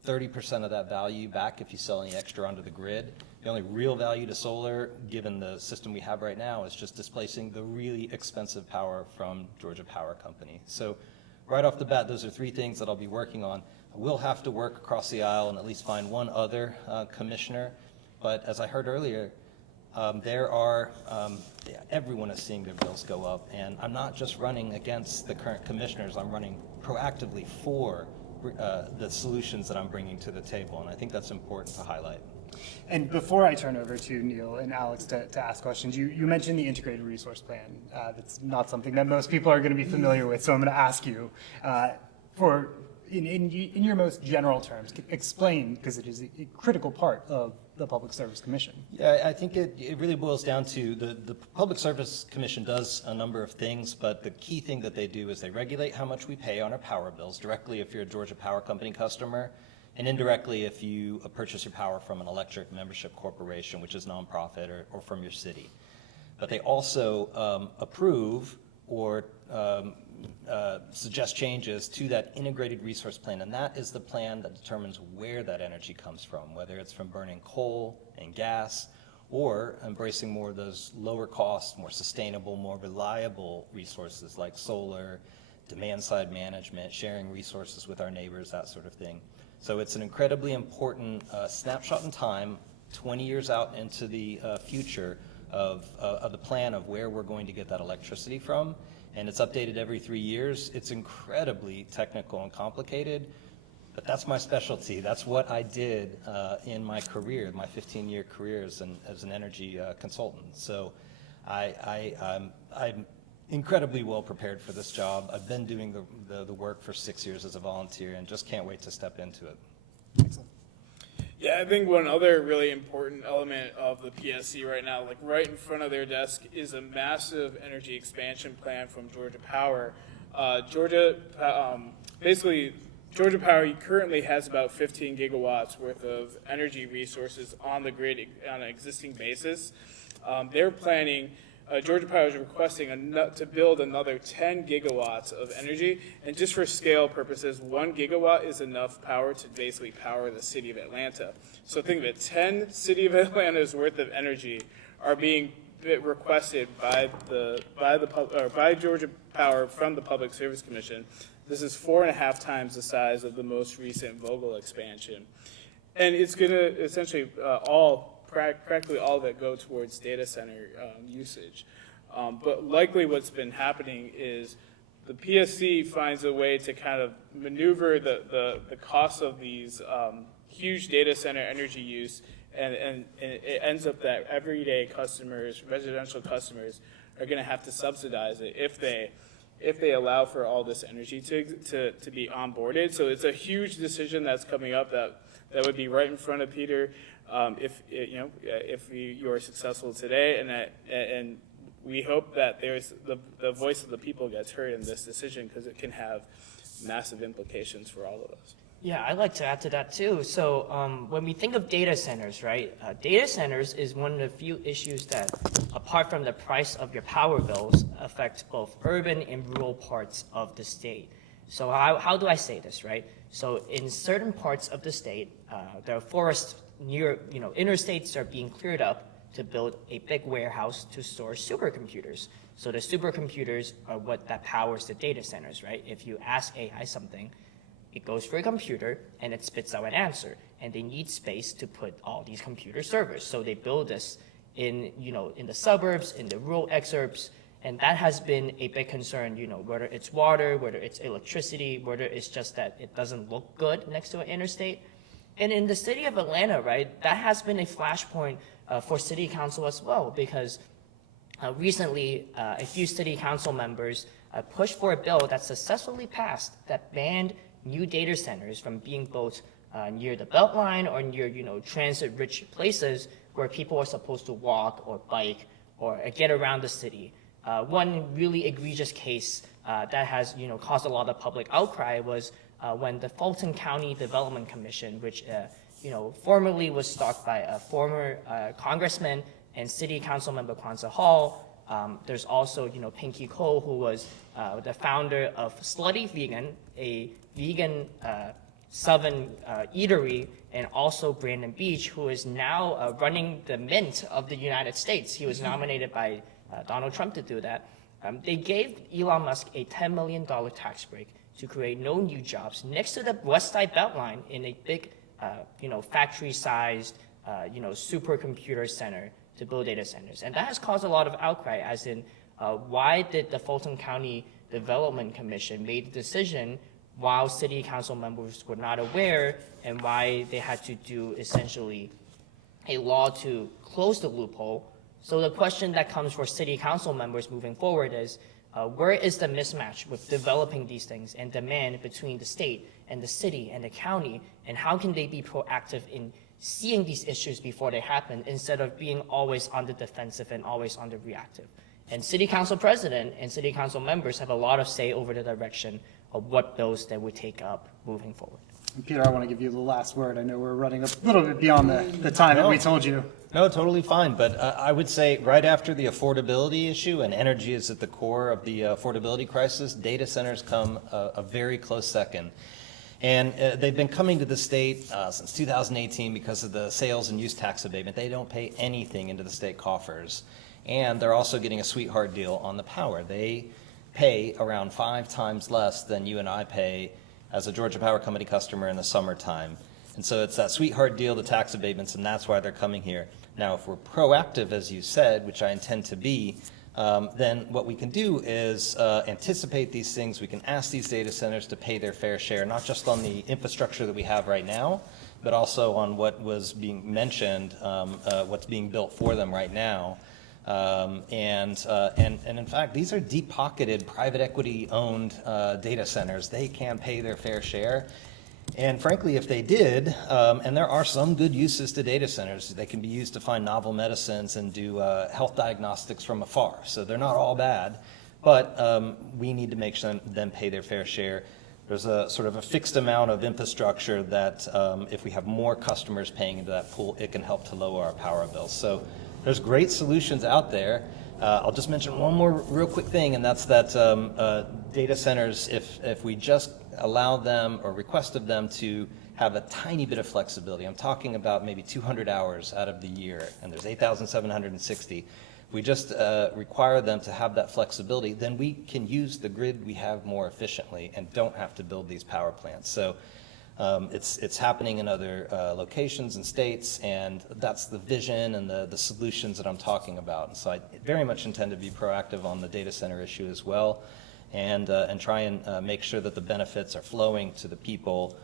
30% of that value back if you sell any extra onto the grid. The only real value to solar, given the system we have right now, is just displacing the really expensive power from Georgia Power Company. So right off the bat, those are three things that I'll be working on. I will have to work across the aisle and at least find one other commissioner. But as I heard earlier, everyone is seeing their bills go up. And I'm not just running against the current commissioners. I'm running proactively for the solutions that I'm bringing to the table. And I think that's important to highlight. And before I turn over to Neil and Alex to ask questions, you mentioned the integrated resource plan. That's not something that most people are going to be familiar with, so I'm going to ask you, in your most general terms, explain, because it is a critical part of the Public Service Commission. Yeah, I think it really boils down to the Public Service Commission does a number of things, but the key thing that they do is they regulate how much we pay on our power bills directly if you're a Georgia Power Company customer, and indirectly if you purchase your power from an electric membership corporation, which is nonprofit, or from your city. But they also approve or suggest changes to that integrated resource plan, and that is the plan that determines where that energy comes from, whether it's from burning coal and gas or embracing more of those lower cost, more sustainable, more reliable resources like solar, demand side management, sharing resources with our neighbors, that sort of thing. So it's an incredibly important snapshot in time, 20 years out into the future of the plan of where we're going to get that electricity from. And it's updated every 3 years. It's incredibly technical and complicated, but that's my specialty. That's what I did in my career, my 15-year career as an energy consultant. So I'm incredibly well prepared for this job. I've been doing the work for 6 years as a volunteer and just can't wait to step into it. Excellent. Yeah, I think one other really important element of the PSC right now, like right in front of their desk, is a massive energy expansion plan from Georgia Power. Georgia Power currently has about 15 gigawatts worth of energy resources on the grid on an existing basis. They're planning, Georgia Power is requesting to build another 10 gigawatts of energy, and just for scale purposes, 1 gigawatt is enough power to basically power the city of Atlanta. So think of it, 10 city of Atlanta's worth of energy are being requested by Georgia Power from the Public Service Commission. This is 4.5 times the size of the most recent Vogtle expansion. And it's going to essentially practically all of it go towards data center usage. But likely what's been happening is the PSC finds a way to kind of maneuver the cost of these huge data center energy use, and it ends up that everyday customers, residential customers, are going to have to subsidize it if they allow for all this energy to be onboarded. So it's a huge decision that's coming up that would be right in front of Peter. If you are successful today, and we hope that there's the voice of the people gets heard in this decision, because it can have massive implications for all of us. Yeah, I'd like to add to that too. So when we think of data centers, right? Data centers is one of the few issues that, apart from the price of your power bills, affect both urban and rural parts of the state. So how do I say this, right? So in certain parts of the state, there are forests near, interstates are being cleared up to build a big warehouse to store supercomputers. So the supercomputers are what that powers the data centers, right? If you ask AI something, it goes for a computer and it spits out an answer, and they need space to put all these computer servers. So they build this in the suburbs, in the rural exurbs, and that has been a big concern, whether it's water, whether it's electricity, whether it's just that it doesn't look good next to an interstate. And in the city of Atlanta, right, that has been a flashpoint for city council as well, because recently a few city council members pushed for a bill that successfully passed that banned new data centers from being built near the Beltline or near, transit-rich places where people are supposed to walk or bike or get around the city. One really egregious case that has, caused a lot of public outcry was when the Fulton County Development Commission, which, formerly was stalked by a former congressman and city council member Kwanzaa Hall. There's also, Pinky Cole, who was the founder of Slutty Vegan, a vegan southern eatery, and also Brandon Beach, who is now running the Mint of the United States. He was nominated by Donald Trump to do that. They gave Elon Musk a $10 million tax break to create no new jobs next to the West Side Beltline in a big, factory-sized, supercomputer center to build data centers. And that has caused a lot of outcry, as in why did the Fulton County Development Commission make the decision while city council members were not aware, and why they had to do essentially a law to close the loophole. So the question that comes for city council members moving forward is, where is the mismatch with developing these things and demand between the state and the city and the county, and how can they be proactive in seeing these issues before they happen instead of being always on the defensive and always on the reactive? And city council president and city council members have a lot of say over the direction of what bills they would take up moving forward. Peter, I want to give you the last word. I know we're running a little bit beyond the time that we told you. No, totally fine. But I would say right after the affordability issue, and energy is at the core of the affordability crisis, data centers come a very close second. And they've been coming to the state since 2018 because of the sales and use tax abatement. They don't pay anything into the state coffers. And they're also getting a sweetheart deal on the power. They pay around 5 times less than you and I pay as a Georgia Power Company customer in the summertime. And so it's that sweetheart deal, the tax abatements, and that's why they're coming here. Now, if we're proactive, as you said, which I intend to be, then what we can do is anticipate these things. We can ask these data centers to pay their fair share, not just on the infrastructure that we have right now, but also on what was being mentioned, what's being built for them right now. And in fact, these are deep-pocketed, private equity-owned data centers. They can pay their fair share. And frankly, if they did, and there are some good uses to data centers, they can be used to find novel medicines and do health diagnostics from afar. So they're not all bad, but we need to make sure them pay their fair share. There's a sort of a fixed amount of infrastructure that if we have more customers paying into that pool, it can help to lower our power bills. So there's great solutions out there. I'll just mention one more real quick thing, and that's that data centers, if we just allow them or request of them to have a tiny bit of flexibility, I'm talking about maybe 200 hours out of the year, and there's 8,760. If we just require them to have that flexibility, then we can use the grid we have more efficiently and don't have to build these power plants. So it's happening in other locations and states, and that's the vision and the solutions that I'm talking about. And so I very much intend to be proactive on the data center issue as well, and try and make sure that the benefits are flowing to the people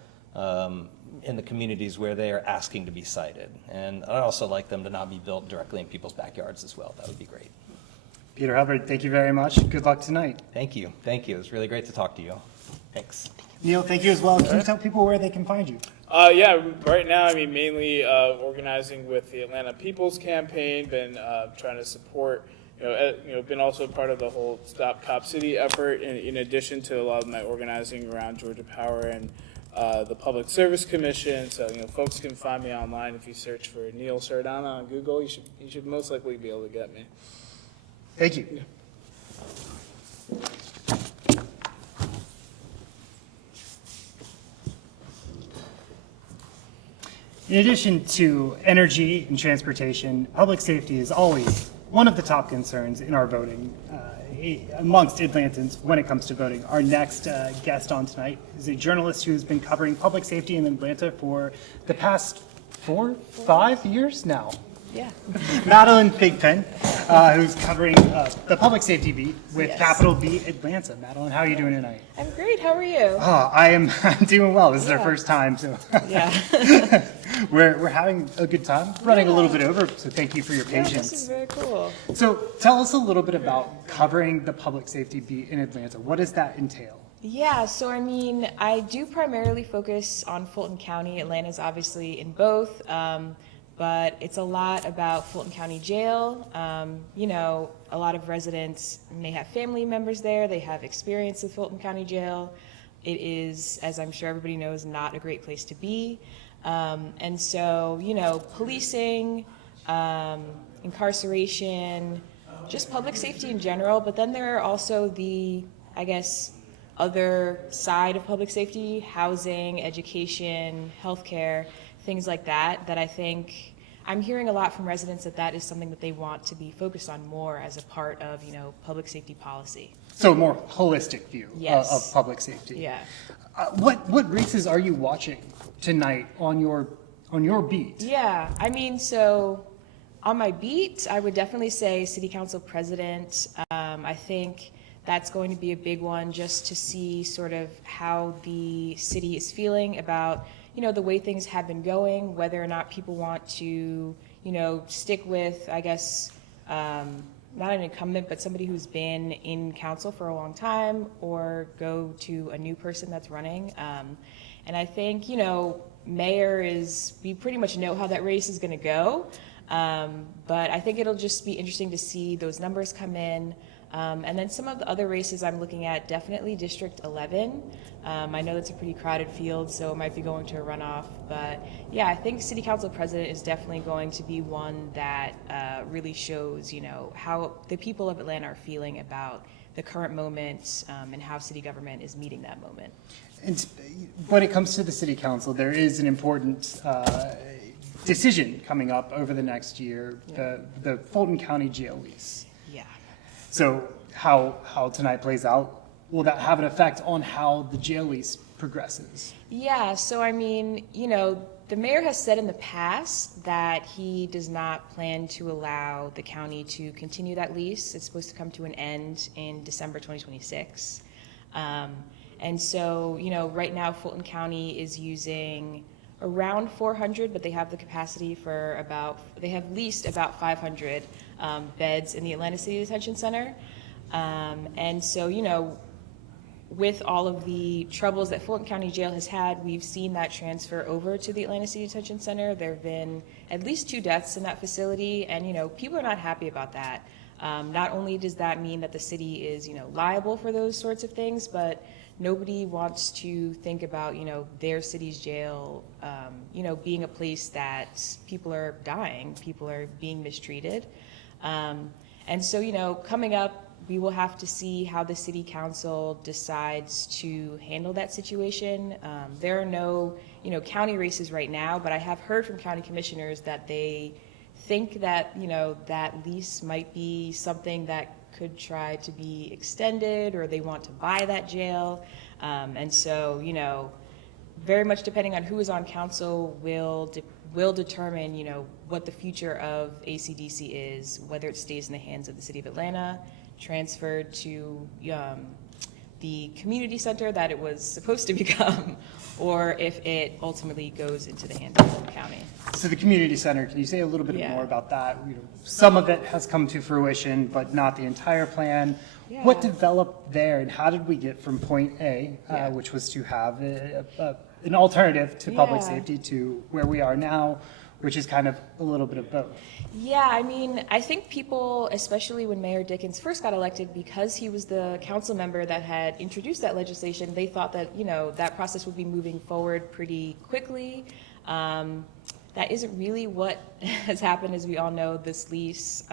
in the communities where they are asking to be sited. And I'd also like them to not be built directly in people's backyards as well. That would be great. Peter Hubbard, thank you very much. Good luck tonight. Thank you. Thank you. It was really great to talk to you. Thanks. Neil, thank you as well. Can you tell people where they can find you? Yeah, right now, I mean, mainly organizing with the Atlanta People's Campaign, been trying to support, been also part of the whole Stop Cop City effort, in addition to a lot of my organizing around Georgia Power and the Public Service Commission. So, folks can find me online. If you search for Neil Sardana on Google, you should most likely be able to get me. Thank you. In addition to energy and transportation, public safety is always one of the top concerns in our voting amongst Atlantans when it comes to voting. Our next guest on tonight is a journalist who's been covering public safety in Atlanta for the past 5 years now. Yeah. Madeline Thigpen, who's covering the public safety beat with Yes. capital B Atlanta. Madeline, how are you doing tonight? I'm great. How are you? I'm doing well. This is our Yeah. first time, so Yeah. we're having a good time. Running a little bit over, so thank you for your Yeah, patience. this is very cool. So tell us a little bit about covering the public safety beat in Atlanta. What does that entail? Yeah, so I mean, I do primarily focus on Fulton County. Atlanta's obviously in both, but it's a lot about Fulton County Jail. A lot of residents may have family members there. They have experience with Fulton County Jail. It is, as I'm sure everybody knows, not a great place to be. And so, policing, incarceration, just public safety in general. But then there are also the, other side of public safety, housing, education, healthcare, things like that, that I think I'm hearing a lot from residents that is something that they want to be focused on more as a part of, public safety policy. So a more holistic view Yes. of public safety. Yeah. What races are you watching tonight on your beat? Yeah, I mean, so on my beat, I would definitely say city council president. I think that's going to be a big one, just to see sort of how the city is feeling about, the way things have been going, whether or not people want to, stick with, not an incumbent, but somebody who's been in council for a long time, or go to a new person that's running. And I think, mayor we pretty much know how that race is going to go. But I think it'll just be interesting to see those numbers come in. And then some of the other races I'm looking at, definitely District 11. I know that's a pretty crowded field, so it might be going to a runoff. But yeah, I think city council president is definitely going to be one that really shows, how the people of Atlanta are feeling about the current moment, and how city government is meeting that moment. And when it comes to the city council, there is an important decision coming up over the next year, the Fulton County jail lease. Yeah. So how tonight plays out, will that have an effect on how the jail lease progresses? Yeah, so I mean, the mayor has said in the past that he does not plan to allow the county to continue that lease. It's supposed to come to an end in December 2026. And so, right now Fulton County is using around 400, but they have the capacity for they have leased about 500 beds in the Atlanta City Detention Center. And so, with all of the troubles that Fulton County Jail has had, we've seen that transfer over to the Atlanta City Detention Center. There have been at least 2 deaths in that facility, and, people are not happy about that. Not only does that mean that the city is, liable for those sorts of things, but nobody wants to think about, their city's jail, being a place that people are dying, people are being mistreated. And so, coming up, we will have to see how the city council decides to handle that situation. There are no, county races right now, but I have heard from county commissioners that they think that, that lease might be something that could try to be extended, or they want to buy that jail. And so, very much depending on who is on council will determine, what the future of ACDC is, whether it stays in the hands of the city of Atlanta, transferred to the community center that it was supposed to become, or if it ultimately goes into the hands of Fulton County. So the community center, can you say a little bit Yeah. more about that? Some of it has come to fruition, but not the entire plan. What Yeah. developed there, and how did we get from point A, Yeah. which was to have an alternative to public Yeah. safety, to where we are now, which is kind of a little bit of both. Yeah, I mean, I think people, especially when Mayor Dickens first got elected, because he was the council member that had introduced that legislation, they thought that, you know, that process would be moving forward pretty quickly. That isn't really what has happened, as we all know, this lease.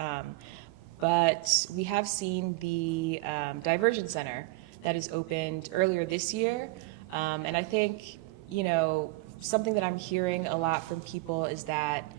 But we have seen the diversion center that is opened earlier this year. And I think, you know, something that I'm hearing a lot from people is that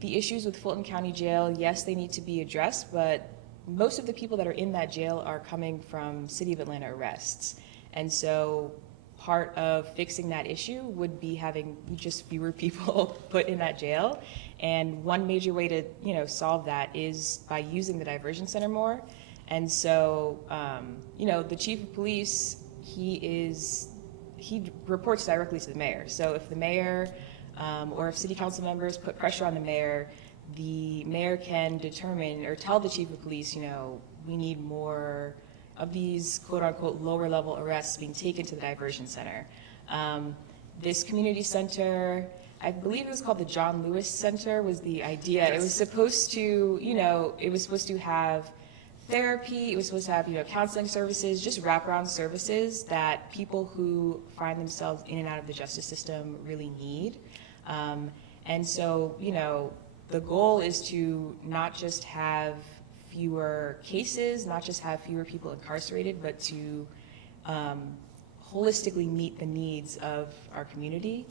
the issues with Fulton County Jail, yes, they need to be addressed, but most of the people that are in that jail are coming from City of Atlanta arrests. And so part of fixing that issue would be having just fewer people put in that jail. And one major way to, you know, solve that is by using the diversion center more. And so, you know, the chief of police, he reports directly to the mayor. So if the mayor or if city council members put pressure on the mayor can determine or tell the chief of police, you know, we need more of these quote unquote lower level arrests being taken to the diversion center. This community center, I believe it was called the John Lewis Center, was the idea. Yes. It was supposed to, you know, it was supposed to have therapy, it was supposed to have, you know, counseling services, just wraparound services that people who find themselves in and out of the justice system really need. And so, you know, the goal is to not just have fewer cases, not just have fewer people incarcerated, but to holistically meet the needs of our community.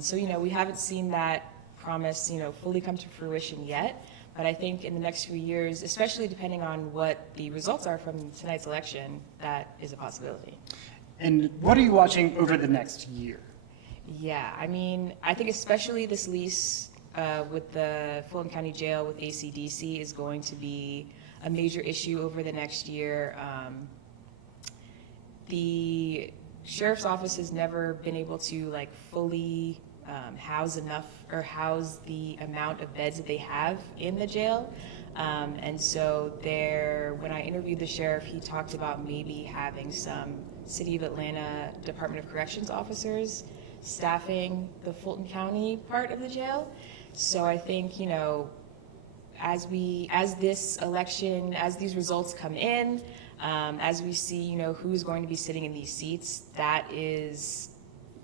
So, you know, we haven't seen that promise, you know, fully come to fruition yet, but I think in the next few years, especially depending on what the results are from tonight's election, that is a possibility. And what are you watching over the next year? Yeah, I mean, I think especially this lease with the Fulton County Jail with ACDC is going to be a major issue over the next year. The sheriff's office has never been able to like fully house enough or house the amount of beds that they have in the jail. And so when I interviewed the sheriff, he talked about maybe having some City of Atlanta Department of Corrections officers staffing the Fulton County part of the jail. So I think, you know, as this election, as these results come in, as we see, you know, who's going to be sitting in these seats, that is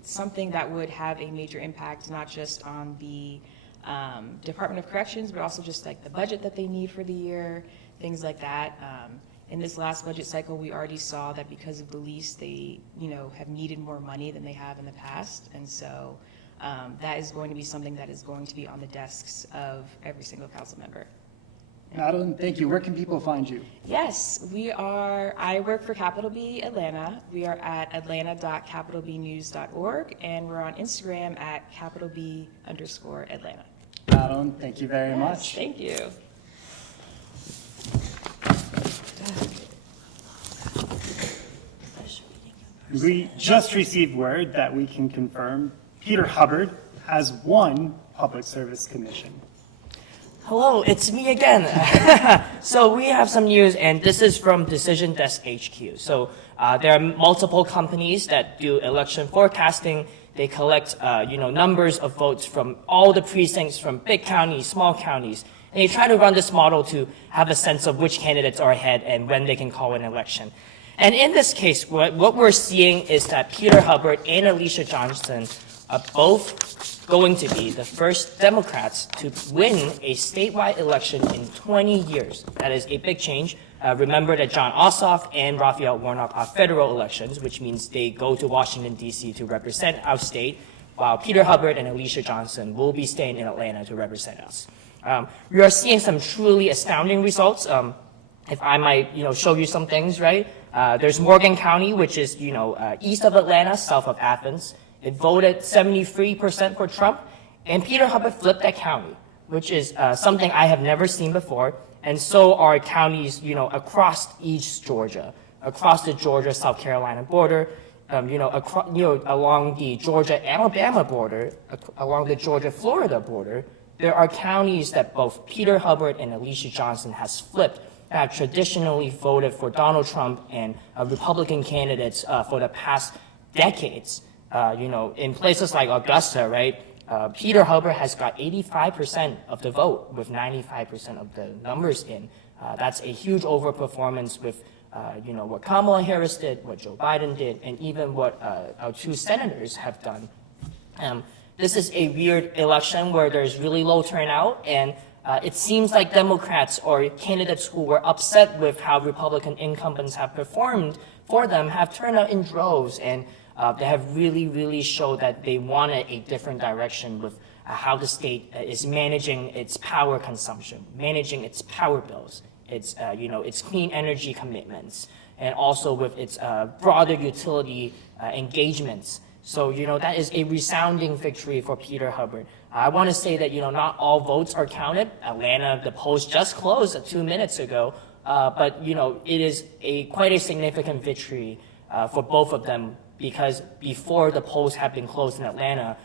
something that would have a major impact, not just on the Department of Corrections, but also just like the budget that they need for the year, things like that. In this last budget cycle, we already saw that because of the lease, they, you know, have needed more money than they have in the past. And so that is going to be something that is going to be on the desks of every single council member. Madeline, thank you. Where can people find you? Yes, I work for Capital B Atlanta. We are at atlanta.capitalbnews.org, and we're on Instagram at capitalb_Atlanta. Madeline, thank you very much. Thank you. We just received word that we can confirm Peter Hubbard has won Public Service Commission. Hello, it's me again. So we have some news, and this is from Decision Desk HQ. So there are multiple companies that do election forecasting. They collect, numbers of votes from all the precincts, from big counties, small counties, and they try to run this model to have a sense of which candidates are ahead and when they can call an election. And in this case, what we're seeing is that Peter Hubbard and Alicia Johnson are both going to be the first Democrats to win a statewide election in 20 years. That is a big change. Remember that John Ossoff and Raphael Warnock are federal elections, which means they go to Washington, D.C. to represent our state, while Peter Hubbard and Alicia Johnson will be staying in Atlanta to represent us. We are seeing some truly astounding results. If I might, show you some things, right? There's Morgan County, which is, east of Atlanta, south of Athens. It voted 73% for Trump, and Peter Hubbard flipped that county, which is something I have never seen before. And so are counties, across East Georgia, across the Georgia-South Carolina border, along the Georgia-Alabama border, along the Georgia-Florida border. There are counties that both Peter Hubbard and Alicia Johnson has flipped that have traditionally voted for Donald Trump and Republican candidates for the past decades. In places like Augusta, right? Peter Hubbard has got 85% of the vote with 95% of the numbers in. That's a huge overperformance with what Kamala Harris did, what Joe Biden did, and even what our two senators have done. This is a weird election where there's really low turnout, and it seems like Democrats or candidates who were upset with how Republican incumbents have performed for them have turned out in droves, and they have really, really showed that they wanted a different direction with how the state is managing its power consumption, managing its power bills, its clean energy commitments, and also with its broader utility engagements. So, that is a resounding victory for Peter Hubbard. I want to say that, not all votes are counted. Atlanta, the polls just closed 2 minutes ago, but, it is quite a significant victory for both of them, because before the polls have been closed in Atlanta,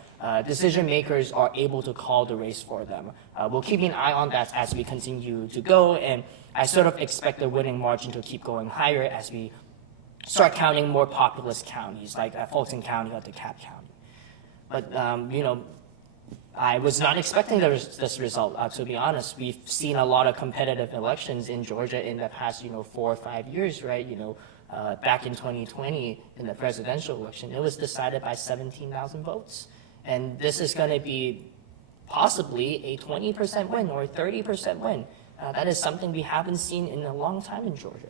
decision makers are able to call the race for them. We'll keep an eye on that as we continue to go, and I sort of expect the winning margin to keep going higher as we start counting more populous counties like Fulton County or DeKalb County. But, I was not expecting this result, to be honest. We've seen a lot of competitive elections in Georgia in the past, 4 or 5 years, right? Back in 2020, in the presidential election, it was decided by 17,000 votes. And this is going to be possibly a 20% win or a 30% win. That is something we haven't seen in a long time in Georgia.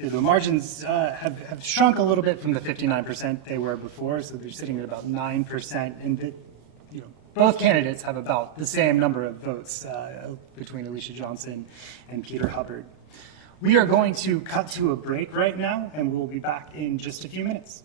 The margins have shrunk a little bit from the 59% they were before, so they're sitting at about 9%. And both candidates have about the same number of votes between Alicia Johnson and Peter Hubbard. We are going to cut to a break right now, and we'll be back in just a few minutes.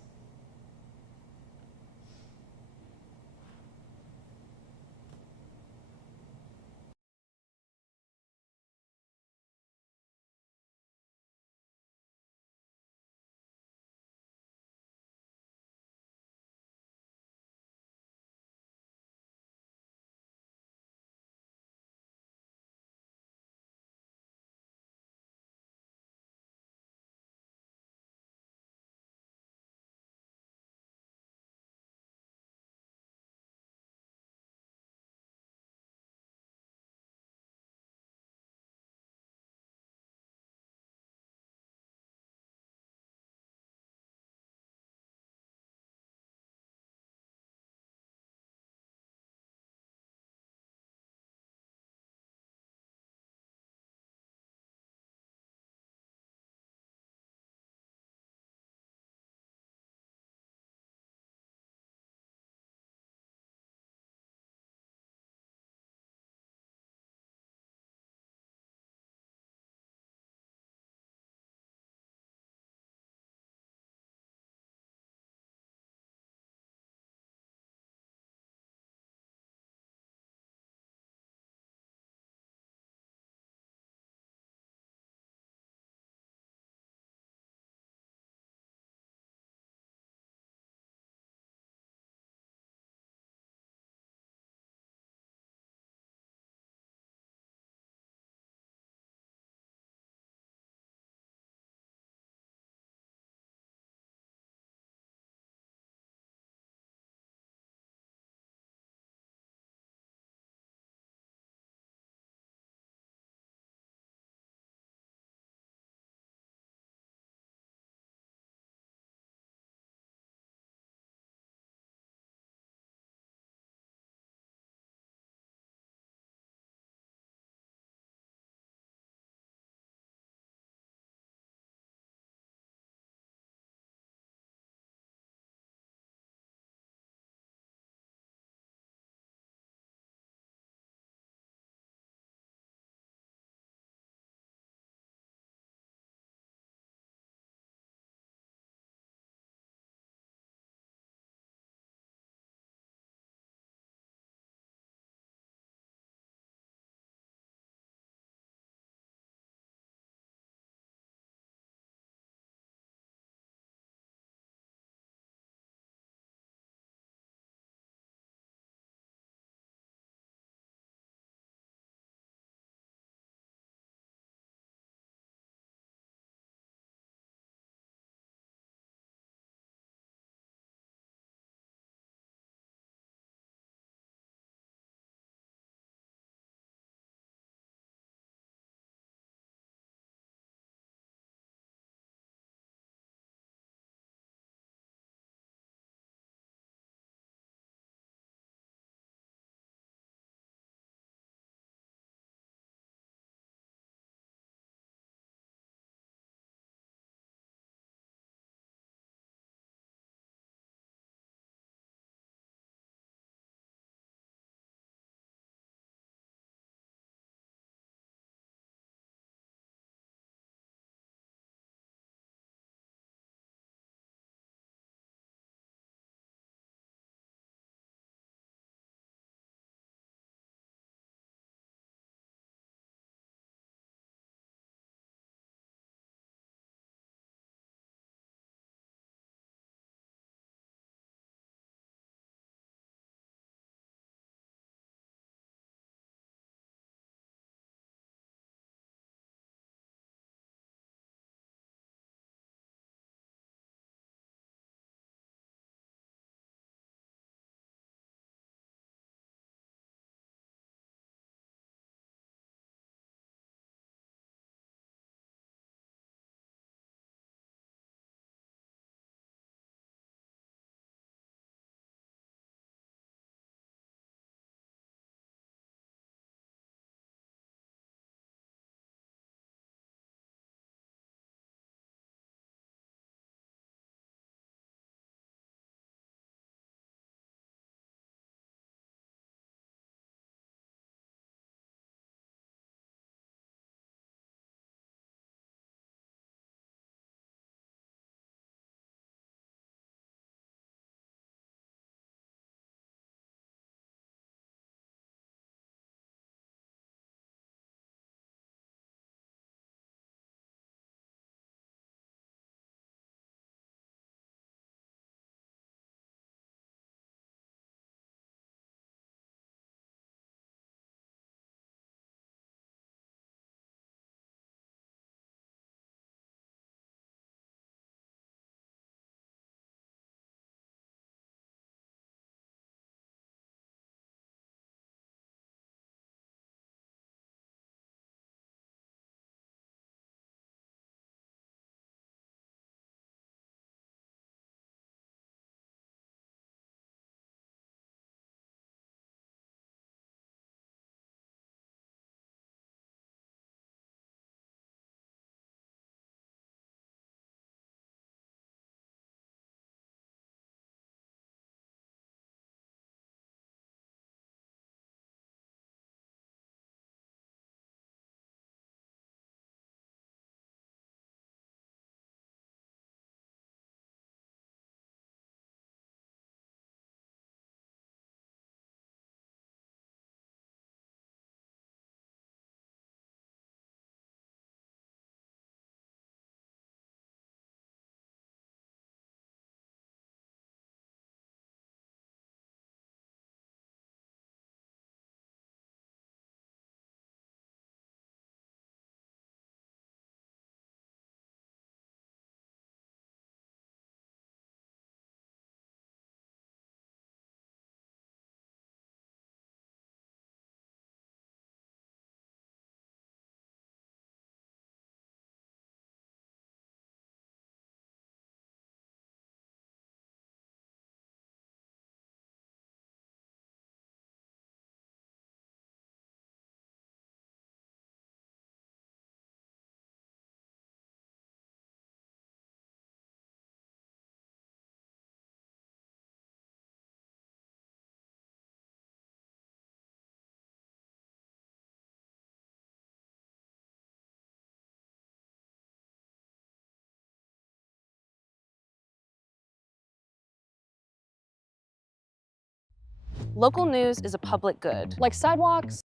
Local news is a public good. Like sidewalks.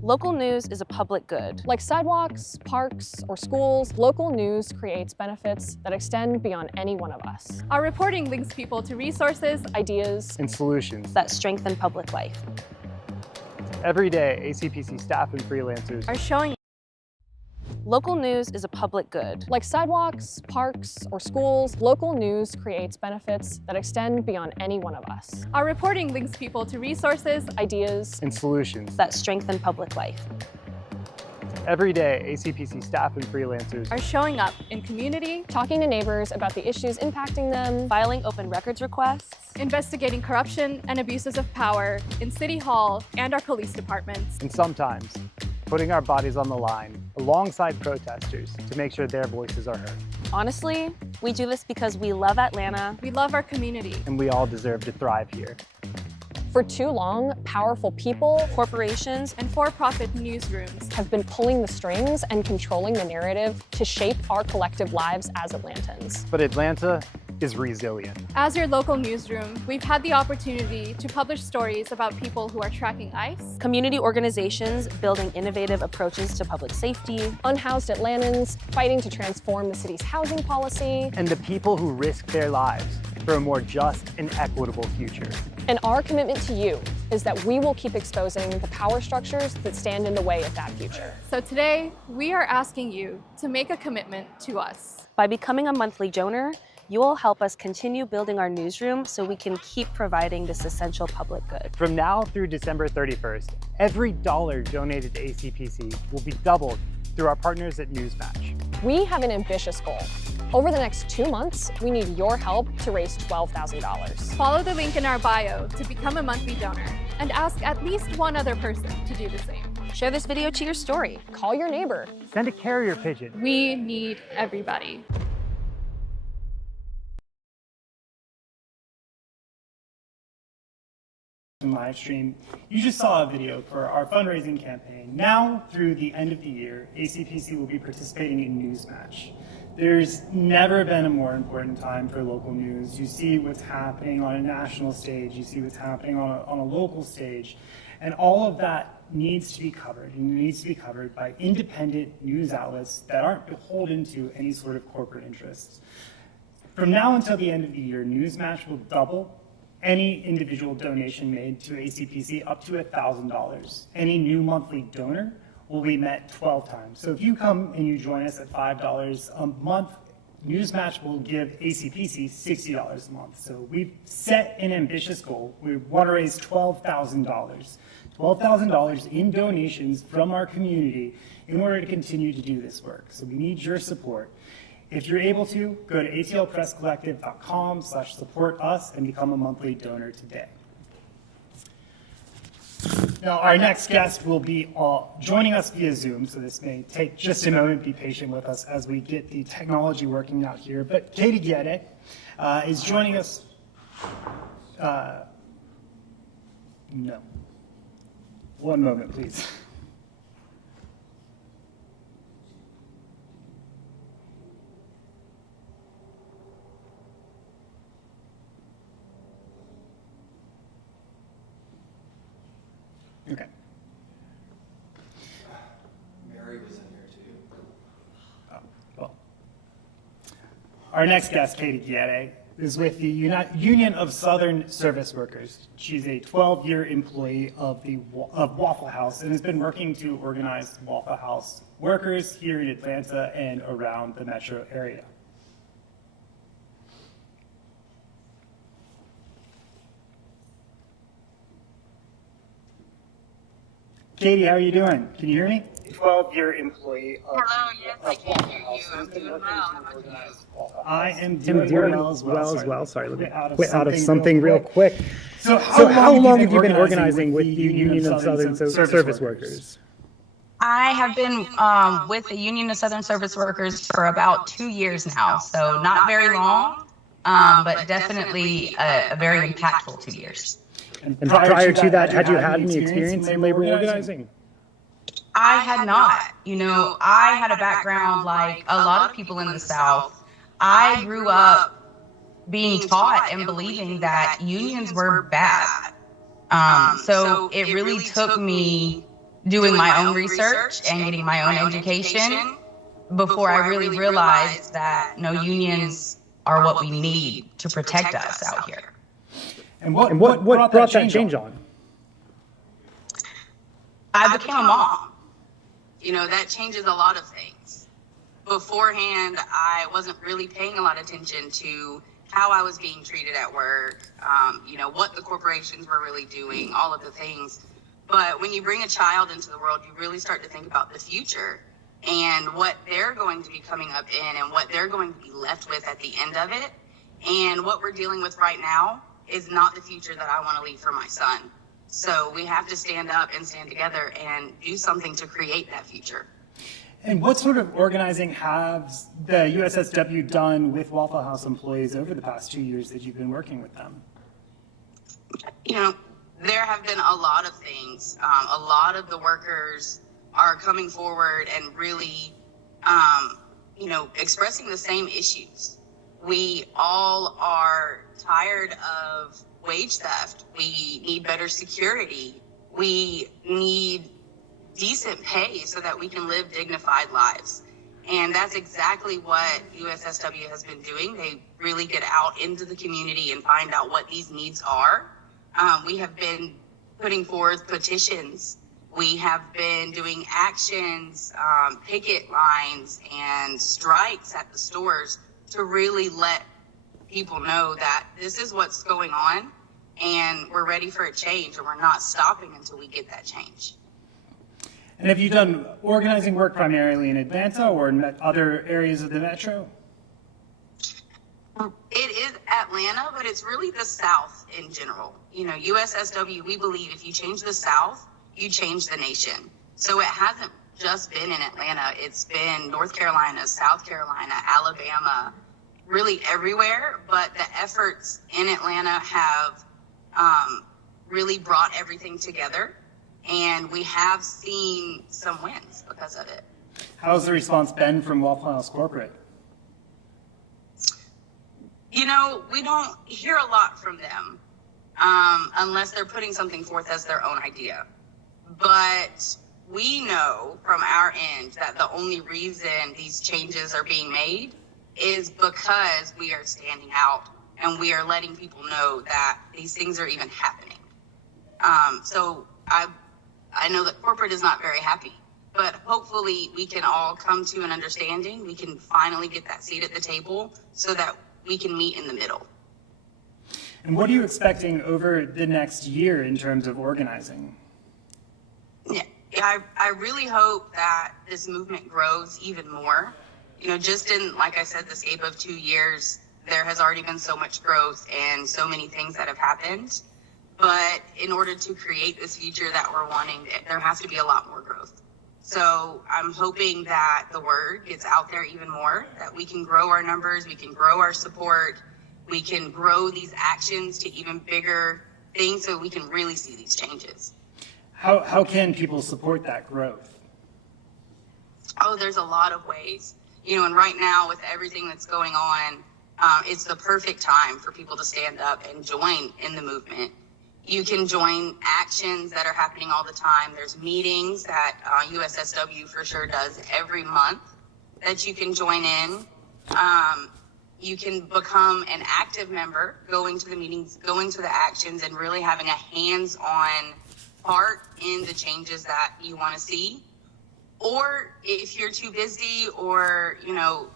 Local news is a public good. Like sidewalks, parks, or schools, local news creates benefits that extend beyond any one of us. Our reporting links people to resources, Ideas And solutions. that strengthen public life. Every day, ACPC staff and freelancers are showing Local news is a public good. Like sidewalks, parks, or schools, local news creates benefits that extend beyond any one of us. our reporting links people to resources, Ideas and solutions. that strengthen public life. Every day, ACPC staff and freelancers are showing up in community, Talking to neighbors about the issues impacting them, filing open records requests, investigating corruption and abuses of power in City Hall and our police departments. and sometimes putting our bodies on the line alongside protesters to make sure their voices are heard. Honestly, we do this because we love Atlanta. We love our community. And we all deserve to thrive here. For too long, powerful people, corporations, And for-profit newsrooms have been pulling the strings and controlling the narrative to shape our collective lives as Atlantans. But Atlanta is resilient. As your local newsroom, we've had the opportunity to publish stories about people who are tracking ICE, Community organizations building innovative approaches to public safety, unhoused Atlantans fighting to transform the city's housing policy, And the people who risk their lives for a more just and equitable future. and our commitment to you is that we will keep exposing the power structures that stand in the way of that future. So today, we are asking you to make a commitment to us. By becoming a monthly donor, you will help us continue building our newsroom so we can keep providing this essential public good. From now through December 31st, every dollar donated to ACPC will be doubled through our partners at Newsmatch. We have an ambitious goal. Over the next 2 months, we need your help to raise $12,000. Follow the link in our bio to become a monthly donor and ask at least one other person to do the same. Share this video to your story. Call your neighbor. Send a carrier pigeon. We need everybody. Live stream, you just saw a video for our fundraising campaign. Now, through the end of the year, ACPC will be participating in Newsmatch. There's never been a more important time for local news. You see what's happening on a national stage, you see what's happening on a local stage, and all of that needs to be covered, and it needs to be covered by independent news outlets that aren't beholden to any sort of corporate interests. From now until the end of the year, Newsmatch will double any individual donation made to ACPC up to $1,000. Any new monthly donor will be met 12 times. So if you come and you join us at $5 a month, Newsmatch will give ACPC $60 a month. So we've set an ambitious goal. We want to raise $12,000. $12,000 in donations from our community in order to continue to do this work. So we need your support. If you're able to, go to atlpresscollective.com/support us and become a monthly donor today. Now, our next guest will be joining us via Zoom, so this may take just a moment. Be patient with us as we get the technology working out here. But Katie Guede is joining us. No. One moment, please. Okay. Mary was in here too. Well, our next guest, Katie Guede, is with the Union of Southern Service Workers. She's a 12-year employee of Waffle House and has been working to organize Waffle House workers here in Atlanta and around the metro area. Katie, how are you doing? Can you hear me? 12-year employee of Hello, yes, I can hear you. I'm doing well. How about you? I am doing well as well. Sorry, let me quit out of something real quick. So how long have you been organizing with the Union of Southern Service Workers? I have been with the Union of Southern Service Workers for about 2 years now, so not very long, but definitely a very impactful 2 years. And prior to that, had you had any experience in labor organizing? I had not. You know, I had a background like a lot of people in the South. I grew up being taught and believing that unions were bad. So it really took me doing my own research and getting my own education before I really realized that no, unions are what we need to protect us out here. And what brought that change on? I became a mom. You know, that changes a lot of things. Beforehand, I wasn't really paying a lot of attention to how I was being treated at work, you know, what the corporations were really doing, all of the things. But when you bring a child into the world, you really start to think about the future and what they're going to be coming up in and what they're going to be left with at the end of it. And what we're dealing with right now is not the future that I want to leave for my son. So we have to stand up and stand together and do something to create that future. And what sort of organizing has the USSW done with Waffle House employees over the past 2 years that you've been working with them? You know, there have been a lot of things. A lot of the workers are coming forward and really, you know, expressing the same issues. We all are tired of wage theft. We need better security. We need decent pay so that we can live dignified lives. And that's exactly what USSW has been doing. They really get out into the community and find out what these needs are. We have been putting forth petitions. We have been doing actions, picket lines, and strikes at the stores to really let people know that this is what's going on and we're ready for a change, and we're not stopping until we get that change. And have you done organizing work primarily in Atlanta or in other areas of the metro? It is Atlanta, but it's really the South in general. You know, USSW, we believe if you change the South, you change the nation. So it hasn't just been in Atlanta. It's been North Carolina, South Carolina, Alabama, really everywhere. But the efforts in Atlanta have really brought everything together. And we have seen some wins because of it. How's the response been from Waffle House Corporate? You know, we don't hear a lot from them unless they're putting something forth as their own idea. But we know from our end that the only reason these changes are being made is because we are standing out and we are letting people know that these things are even happening. So I know that corporate is not very happy, but hopefully we can all come to an understanding. We can finally get that seat at the table so that we can meet in the middle. And what are you expecting over the next year in terms of organizing? Yeah, I really hope that this movement grows even more. You know, just in, like I said, the scape of 2 years, there has already been so much growth and so many things that have happened. But in order to create this future that we're wanting, there has to be a lot more growth. So I'm hoping that the word gets out there even more, that we can grow our numbers, we can grow our support, we can grow these actions to even bigger things so we can really see these changes. How can people support that growth? Oh, there's a lot of ways. You know, and right now with everything that's going on, it's the perfect time for people to stand up and join in the movement. You can join actions that are happening all the time. There's meetings that USSW for sure does every month that you can join in. You can become an active member, going to the meetings, going to the actions, and really having a hands-on part in the changes that you want to see. Or if you're too busy or, you know,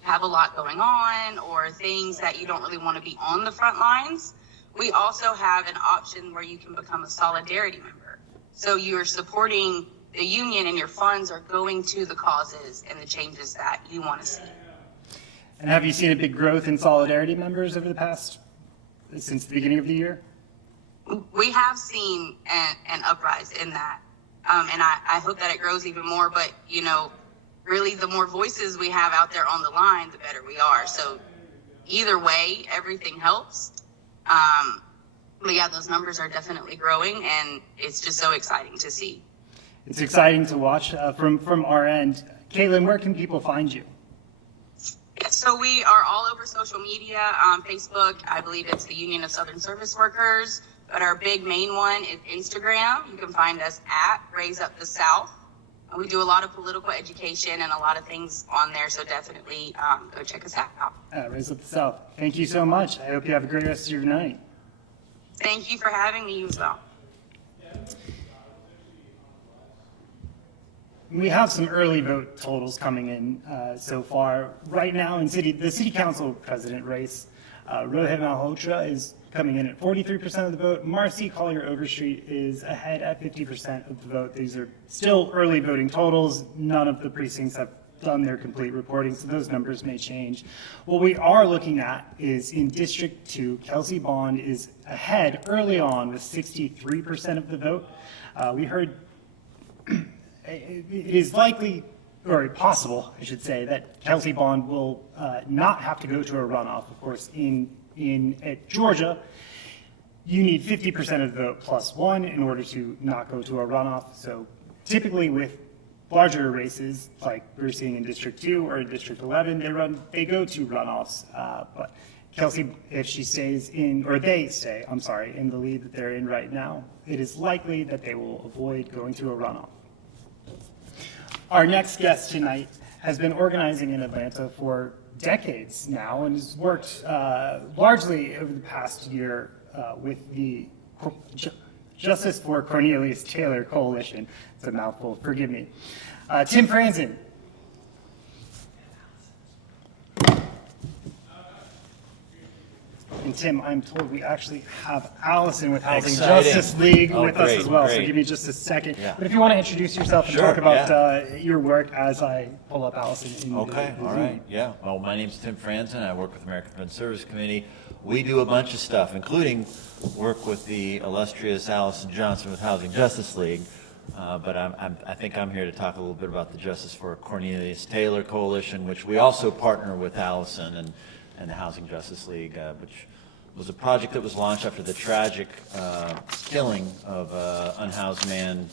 have a lot going on or things that you don't really want to be on the front lines, we also have an option where you can become a solidarity member. So you're supporting the union and your funds are going to the causes and the changes that you want to see. And have you seen a big growth in solidarity members over the past, since the beginning of the year? We have seen an uprise in that. And I hope that it grows even more. But, you know, really the more voices we have out there on the line, the better we are. So either way, everything helps. But yeah, those numbers are definitely growing, and it's just so exciting to see. It's exciting to watch from our end. Caitlin, where can people find you? So we are all over social media, Facebook. I believe it's the Union of Southern Service Workers, but our big main one is Instagram. You can find us at Raise Up the South. We do a lot of political education and a lot of things on there, so definitely go check us out. Raise Up the South. Thank you so much. I hope you have a great rest of your night. Thank you for having me as well. We have some early vote totals coming in so far. Right now in the city council president race, Rohit Malhotra is coming in at 43% of the vote. Marcy Collier Overstreet is ahead at 50% of the vote. These are still early voting totals. None of the precincts have done their complete reporting, so those numbers may change. What we are looking at is in District 2, Kelsey Bond is ahead early on with 63% of the vote. We heard it is likely, or possible, I should say, that Kelsey Bond will not have to go to a runoff. Of course, at Georgia, you need 50% of the vote plus one in order to not go to a runoff. So typically with larger races, like we're seeing in District 2 or in District 11, they go to runoffs. But Kelsey, if she stays in, or they stay, I'm sorry, in the lead that they're in right now, it is likely that they will avoid going to a runoff. Our next guest tonight has been organizing in Atlanta for decades now and has worked largely over the past year with the Justice for Cornelius Taylor Coalition. It's a mouthful, forgive me. Tim Franzen. And Tim, I'm told we actually have Allison with Housing Exciting. Justice League Oh, with us great, as well, so great. give me just a second. Yeah. But if you want to introduce yourself and Sure, talk about your work as I pull up Allison. In Okay, the all Zoom. right, yeah. Well, my name's Tim Franzen. I work with American Friends Service Committee. We do a bunch of stuff, including work with the illustrious Allison Johnson with Housing Justice League. But I think I'm here to talk a little bit about the Justice for Cornelius Taylor Coalition, which we also partner with Allison and the Housing Justice League, which was a project that was launched after the tragic killing of an unhoused man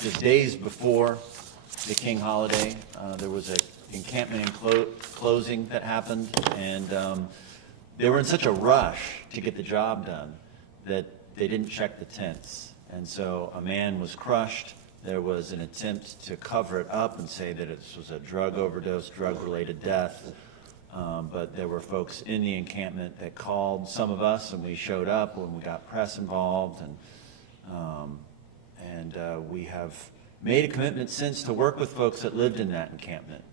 just days before the King holiday. There was an encampment closing that happened, and they were in such a rush to get the job done that they didn't check the tents. And so a man was crushed. There was an attempt to cover it up and say that it was a drug overdose, drug-related death. But there were folks in the encampment that called some of us, and we showed up when we got press involved, and we have made a commitment since to work with folks that lived in that encampment.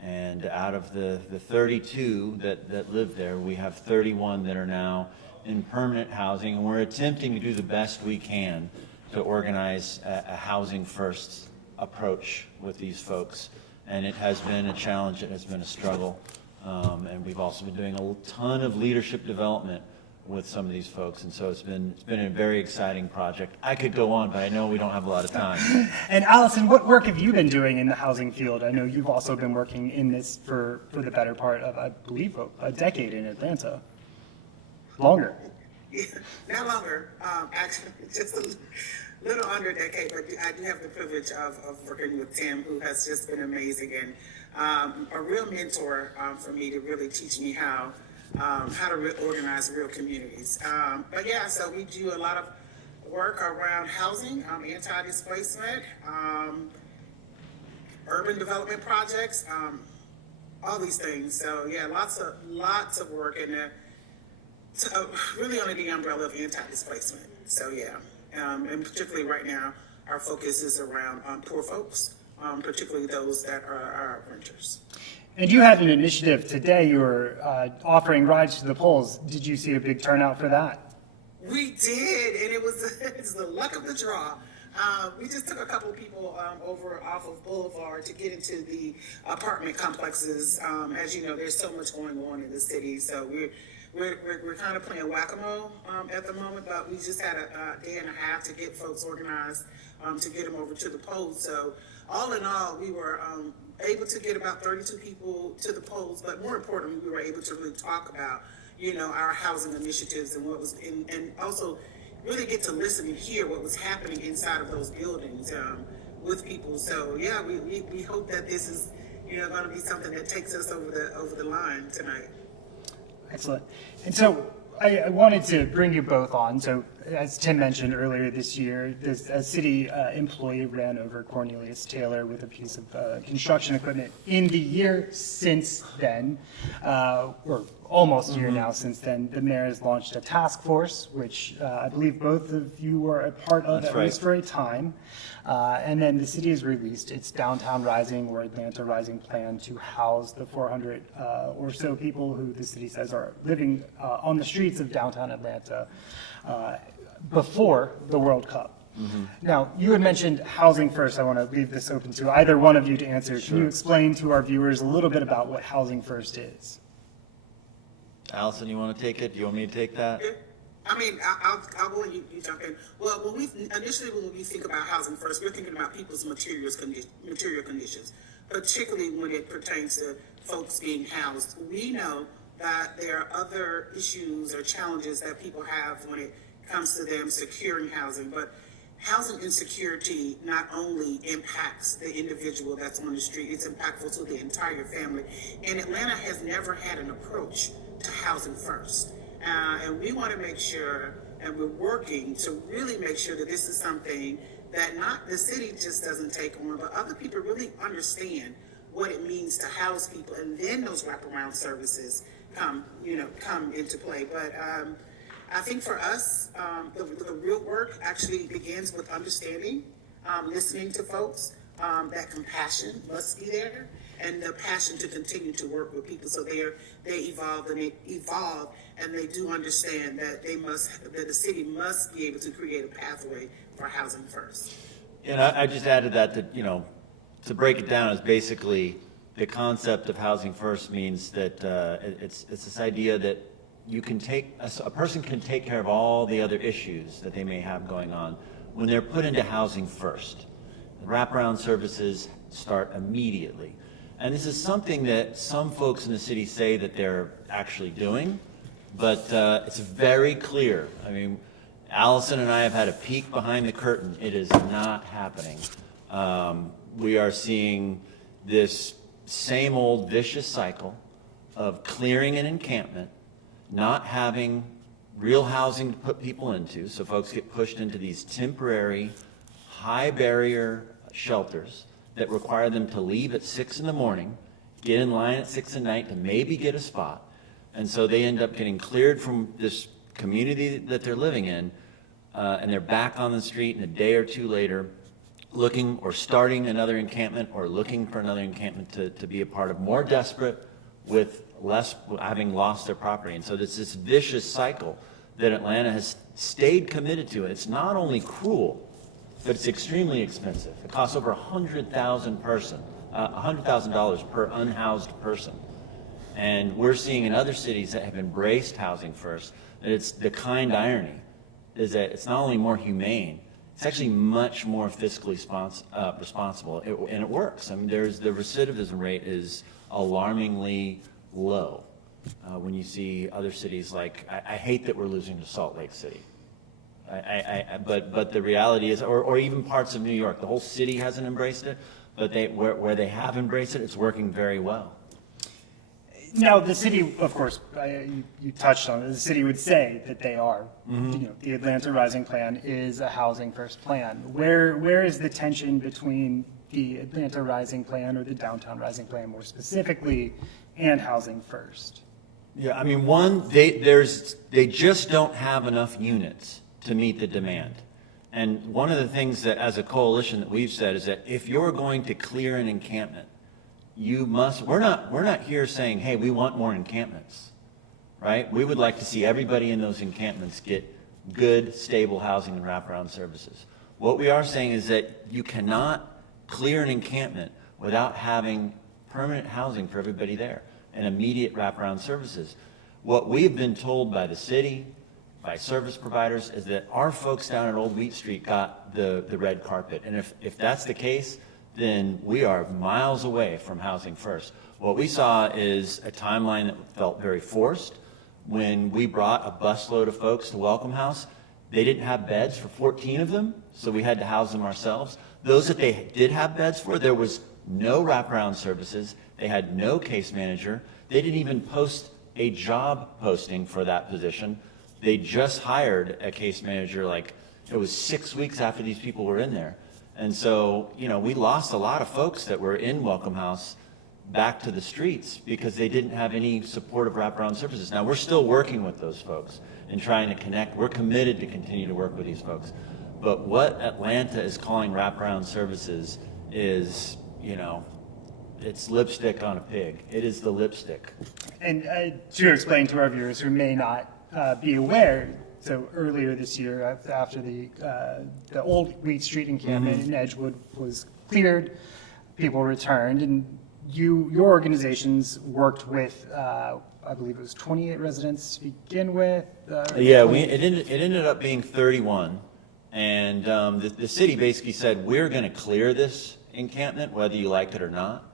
And out of the 32 that lived there, we have 31 that are now in permanent housing, and we're attempting to do the best we can to organize a housing first approach with these folks. And it has been a challenge, it has been a struggle. And we've also been doing a ton of leadership development with some of these folks, and so it's been a very exciting project. I could go on, but I know we don't have a lot of time. And Allison, what work have you been doing in the housing field? I know you've also been working in this for the better part of, I believe, a decade in Atlanta. Longer. Yeah, not longer. Actually, just a little under a decade, but I do have the privilege of working with Tim, who has just been amazing and a real mentor for me to really teach me how to organize real communities. But yeah, so we do a lot of work around housing, anti-displacement, urban development projects, all these things. So yeah, lots of work in there, really under the umbrella of anti-displacement. So yeah, and particularly right now, our focus is around poor folks, particularly those that are renters. And you had an initiative today. You were offering rides to the polls. Did you see a big turnout for that? We did, and it's the luck of the draw. We just took a couple of people over off of Boulevard to get into the apartment complexes. As you know, there's so much going on in the city, so we're kind of playing whack-a-mole at the moment. But we just had a day and a half to get folks organized to get them over to the polls. So all in all, we were able to get about 32 people to the polls. But more importantly, we were able to really talk about, our housing initiatives and what was, and also really get to listen and hear what was happening inside of those buildings with people. So yeah, we hope that this is, going to be something that takes us over the line tonight. Excellent. And so I wanted to bring you both on. So as Tim mentioned earlier this year, a city employee ran over Cornelius Taylor with a piece of construction equipment. In the year since then, or almost a year now since then, the mayor has launched a task force, which I believe both of you were a part of at least for a time. And then the city has released its Downtown Rising or Atlanta Rising plan to house the 400 or so people who the city says are living on the streets of downtown Atlanta before the World Cup. Now, you had mentioned housing first. I want to leave this open to either one of you to answer. Can you explain to our viewers a little bit about what housing first is? Allison, you want to take it? Do you want me to take that? I mean, I'll go and you jump in. Well, when we think about housing first, we're thinking about people's material conditions, particularly when it pertains to folks being housed. We know that there are other issues or challenges that people have when it comes to them securing housing, but housing insecurity not only impacts the individual that's on the street, it's impactful to the entire family. And Atlanta has never had an approach to housing first. And we want to make sure, and we're working to really make sure that this is something that not the city just doesn't take on, but other people really understand what it means to house people, and then those wraparound services come into play. But I think for us, the real work actually begins with understanding, listening to folks. That compassion must be there, and the passion to continue to work with people so they evolve, and they do understand that that the city must be able to create a pathway for housing first. And I just added that to break it down is basically the concept of housing first means that it's this idea that you can a person can take care of all the other issues that they may have going on when they're put into housing first. The wraparound services start immediately. And this is something that some folks in the city say that they're actually doing, but it's very clear. I mean, Allison and I have had a peek behind the curtain. It is not happening. We are seeing this same old vicious cycle of clearing an encampment, not having real housing to put people into, so folks get pushed into these temporary, high barrier shelters that require them to leave at 6 in the morning, get in line at 6 at night to maybe get a spot. And so they end up getting cleared from this community that they're living in, and they're back on the street, and a day or two later, looking or starting another encampment or looking for another encampment to be a part of, more desperate with less, having lost their property. And so it's this vicious cycle that Atlanta has stayed committed to. It's not only cruel, but it's extremely expensive. It costs over $100,000 per unhoused person. And we're seeing in other cities that have embraced housing first, that it's the kind irony is that it's not only more humane, it's actually much more fiscally responsible, and it works. I mean, the recidivism rate is alarmingly low when you see other cities like, I hate that we're losing to Salt Lake City. But the reality is, or even parts of New York, the whole city hasn't embraced it, but where they have embraced it, it's working very well. Now, the city, of course, you touched on it, the city would say that they are. The Atlanta Rising Plan is a housing first plan. Where is the tension between the Atlanta Rising Plan or the Downtown Rising Plan more specifically and housing first? Yeah, I mean, one, they just don't have enough units to meet the demand. And one of the things that as a coalition that we've said is that if you're going to clear an encampment, you must, we're not here saying, hey, we want more encampments, right? We would like to see everybody in those encampments get good, stable housing and wraparound services. What we are saying is that you cannot clear an encampment without having permanent housing for everybody there and immediate wraparound services. What we've been told by the city, by service providers, is that our folks down at Old Wheat Street got the red carpet. And if that's the case, then we are miles away from housing first. What we saw is a timeline that felt very forced. When we brought a busload of folks to Welcome House, they didn't have beds for 14 of them, so we had to house them ourselves. Those that they did have beds for, there was no wraparound services. They had no case manager. They didn't even post a job posting for that position. They just hired a case manager, like it was 6 weeks after these people were in there. And so, you know, we lost a lot of folks that were in Welcome House back to the streets because they didn't have any supportive wraparound services. Now, we're still working with those folks and trying to connect. We're committed to continue to work with these folks. But what Atlanta is calling wraparound services is, you know, it's lipstick on a pig. It is the lipstick. And to explain to our viewers who may not be aware, so earlier this year, after the old Wheat Street encampment in Edgewood was cleared, people returned, and your organizations worked with, I believe it was 28 residents to begin with. Yeah, it ended up being 31, and the city basically said, we're going to clear this encampment whether you like it or not.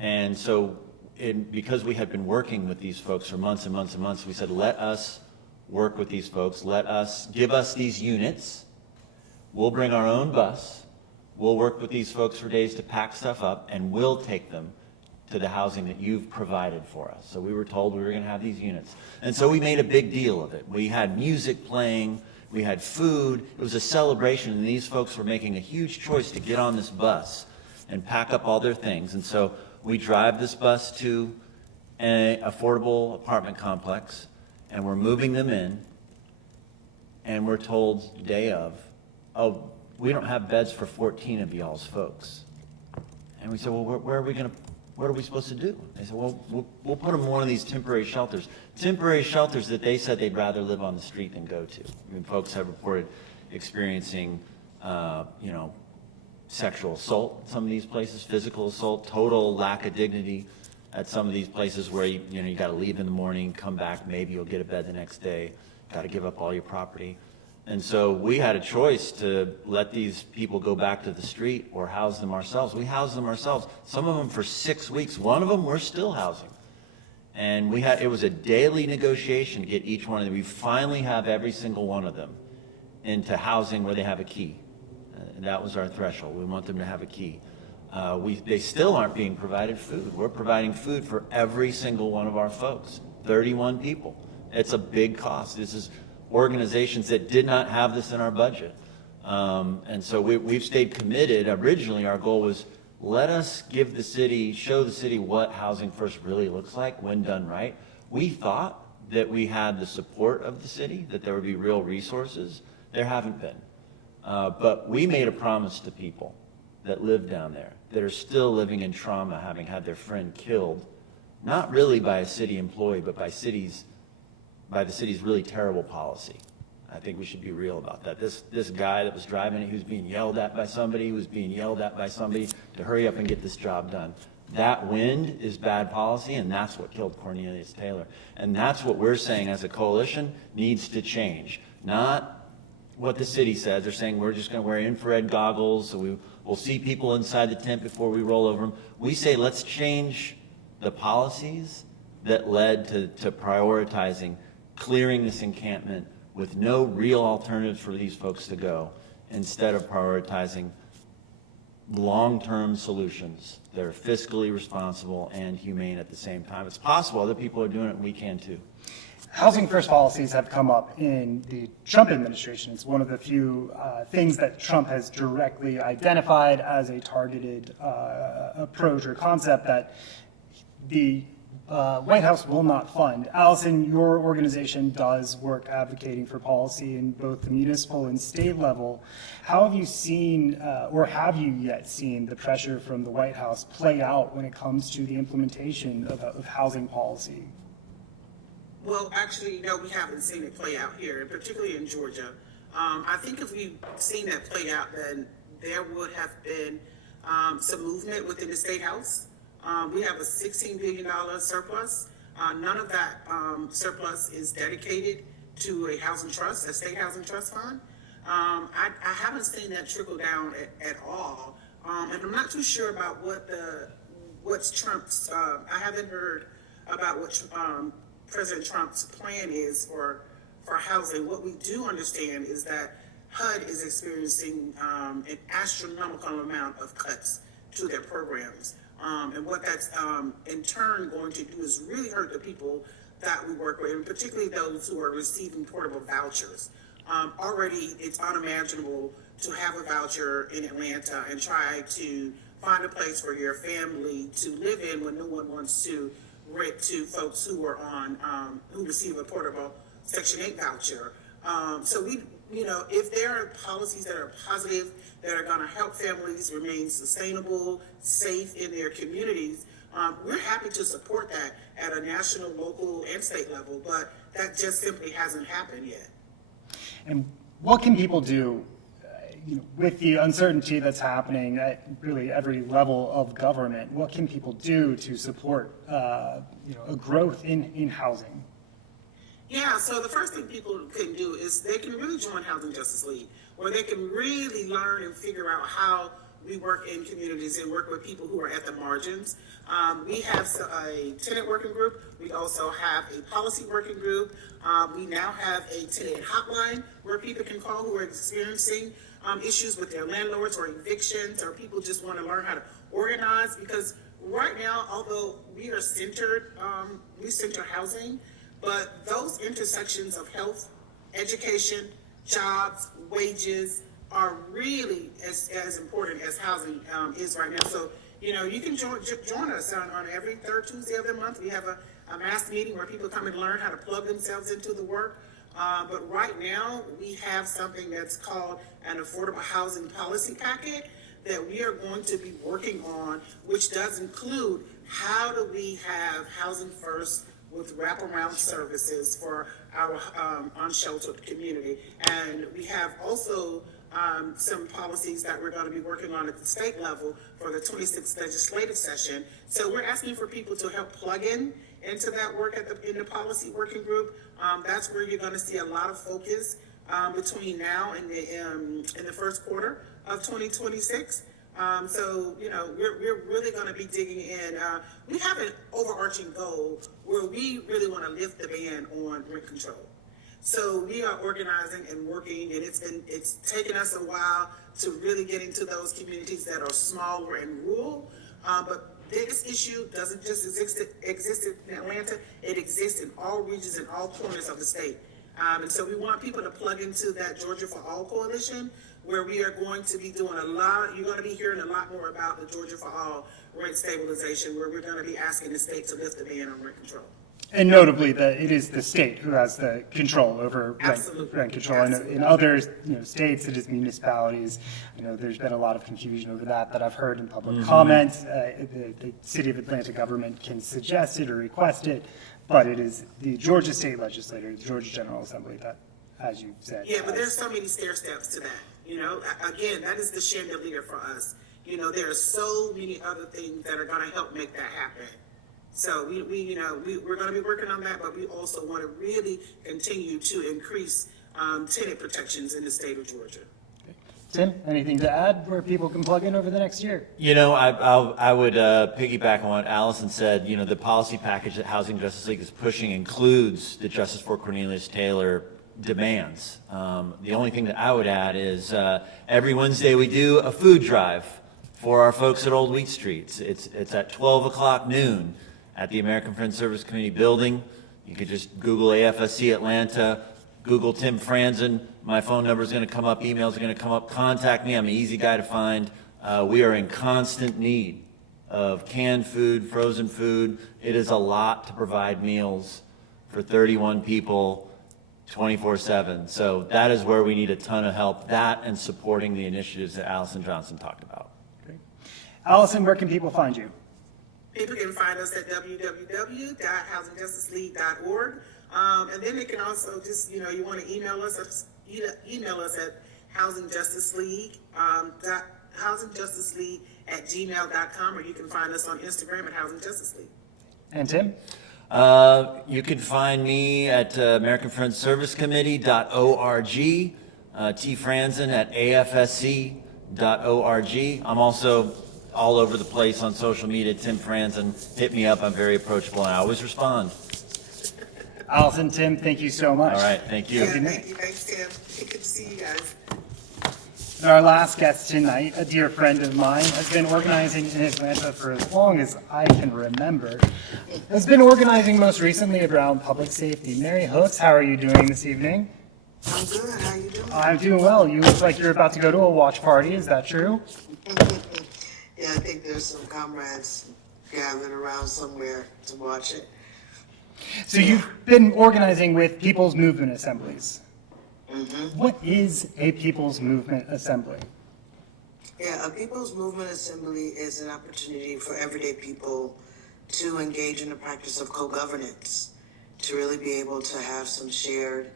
And so because we had been working with these folks for months and months and months, we said, let us work with these folks. Give us these units. We'll bring our own bus. We'll work with these folks for days to pack stuff up, and we'll take them to the housing that you've provided for us. So we were told we were going to have these units. And so we made a big deal of it. We had music playing. We had food. It was a celebration, and these folks were making a huge choice to get on this bus and pack up all their things. And so we drive this bus to an affordable apartment complex, and we're moving them in, and we're told day of, oh, we don't have beds for 14 of y'all's folks. And we said, well, what are we supposed to do? They said, well, we'll put them in one of these temporary shelters. Temporary shelters that they said they'd rather live on the street than go to. I mean, folks have reported experiencing, you know, sexual assault in some of these places, physical assault, total lack of dignity at some of these places where you got to leave in the morning, come back, maybe you'll get a bed the next day, got to give up all your property. And so we had a choice to let these people go back to the street or house them ourselves. We housed them ourselves, some of them for 6 weeks. One of them we're still housing. And it was a daily negotiation to get each one of them. We finally have every single one of them into housing where they have a key. And that was our threshold. We want them to have a key. They still aren't being provided food. We're providing food for every single one of our folks, 31 people. It's a big cost. This is organizations that did not have this in our budget. And so we've stayed committed. Originally, our goal was, let us give the city, show the city what Housing First really looks like when done right. We thought that we had the support of the city, that there would be real resources. There haven't been. But we made a promise to people that live down there, that are still living in trauma, having had their friend killed, not really by a city employee, but by the city's really terrible policy. I think we should be real about that. This guy that was driving it, he was being yelled at by somebody, to hurry up and get this job done. That wind is bad policy, and that's what killed Cornelius Taylor. And that's what we're saying as a coalition needs to change. Not what the city says. They're saying we're just going to wear infrared goggles, so we'll see people inside the tent before we roll over them. We say let's change the policies that led to prioritizing clearing this encampment with no real alternatives for these folks to go, instead of prioritizing long-term solutions that are fiscally responsible and humane at the same time. It's possible other people are doing it, and we can too. Housing First policies have come up in the Trump administration. It's one of the few things that Trump has directly identified as a targeted approach or concept that the White House will not fund. Allison, your organization does work advocating for policy in both the municipal and state level. How have you seen, or have you yet seen, the pressure from the White House play out when it comes to the implementation of housing policy? Well, actually, no, we haven't seen it play out here, particularly in Georgia. I think if we'd seen that play out, then there would have been some movement within the State House. We have a $16 billion surplus. None of that surplus is dedicated to a housing trust, a state housing trust fund. I haven't seen that trickle down at all. And I'm not too sure about what's Trump's, I haven't heard about what President Trump's plan is for housing. What we do understand is that HUD is experiencing an astronomical amount of cuts to their programs. And what that's in turn going to do is really hurt the people that we work with, and particularly those who are receiving portable vouchers. Already, it's unimaginable to have a voucher in Atlanta and try to find a place for your family to live in when no one wants to rent to folks who are on, who receive a portable Section 8 voucher. So we, if there are policies that are positive, that are going to help families remain sustainable, safe in their communities, we're happy to support that at a national, local, and state level, but that just simply hasn't happened yet. And what can people do with the uncertainty that's happening at really every level of government? What can people do to support a growth in housing? Yeah, so the first thing people can do is they can really join Housing Justice League, where they can really learn and figure out how we work in communities and work with people who are at the margins. We have a tenant working group. We also have a policy working group. We now have a tenant hotline where people can call who are experiencing issues with their landlords or evictions, or people just want to learn how to organize. Because right now, although we are centered, we center housing, but those intersections of health, education, jobs, wages are really as important as housing is right now. So, you can join us on every third Tuesday of the month. We have a mass meeting where people come and learn how to plug themselves into the work. But right now, we have something that's called an affordable housing policy packet that we are going to be working on, which does include how do we have housing first with wraparound services for our unsheltered community. And we have also some policies that we're going to be working on at the state level for the 26th legislative session. So we're asking for people to help plug into that work in the policy working group. That's where you're going to see a lot of focus between now and in the first quarter of 2026. So, we're really going to be digging in. We have an overarching goal where we really want to lift the ban on rent control. So we are organizing and working, and it's taken us a while to really get into those communities that are smaller and rural. But this issue doesn't just exist in Atlanta, it exists in all regions and all corners of the state. And so we want people to plug into that Georgia for All coalition, where we are going to be doing you're going to be hearing a lot more about the Georgia for All rent stabilization, where we're going to be asking the state to lift the ban on rent control. And notably, that it is the state who has the control over rent control. Absolutely. In other states, it is municipalities. There's been a lot of confusion over that I've heard in public comment. The City of Atlanta government can suggest it or request it, but it is the Georgia State Legislature, the Georgia General Assembly, that, as you said. Yeah, but there's so many stair steps to that. Again, that is the chandelier for us. There are so many other things that are going to help make that happen. So we're going to be working on that, but we also want to really continue to increase tenant protections in the state of Georgia. Tim, anything to add where people can plug in over the next year? I would piggyback on what Allison said. The policy package that Housing Justice League is pushing includes the Justice for Cornelius Taylor demands. The only thing that I would add is every Wednesday we do a food drive for our folks at Old Wheat Street. It's at 12 o'clock noon at the American Friends Service Community building. You could just Google AFSC Atlanta, Google Tim Franzen. My phone number is going to come up, emails are going to come up. Contact me. I'm an easy guy to find. We are in constant need of canned food, frozen food. It is a lot to provide meals for 31 people 24/7. So that is where we need a ton of help. That and supporting the initiatives that Allison Johnson talked about. Great. Allison, where can people find you? People can find us at www.housingjusticeleague.org. And then they can also just, you want to email us at housingjusticeleague@gmail.com, or you can find us on Instagram at Housing Justice League. And Tim? You can find me at AmericanFriends Service Committee.org, T. Franzen at AFSC.org. I'm also all over the place on social media. Tim Franzen, hit me up. I'm very approachable, and I always respond. Allison, Tim, thank you so much. All right, thank you. Yeah, thank you. Thanks, Tim. Good to see you guys. And our last guest tonight, a dear friend of mine, has been organizing in Atlanta for as long as I can remember. Has been organizing most recently around public safety. Mary Hooks, how are you doing this evening? I'm good. How you doing? I'm doing well. You look like you're about to go to a watch party. Is that true? Yeah, I think there's some comrades gathered around somewhere to watch it. So you've been organizing with People's Movement Assemblies. Mm-hmm. What is a People's Movement Assembly? Yeah, a People's Movement Assembly is an opportunity for everyday people to engage in the practice of co-governance, to really be able to have some shared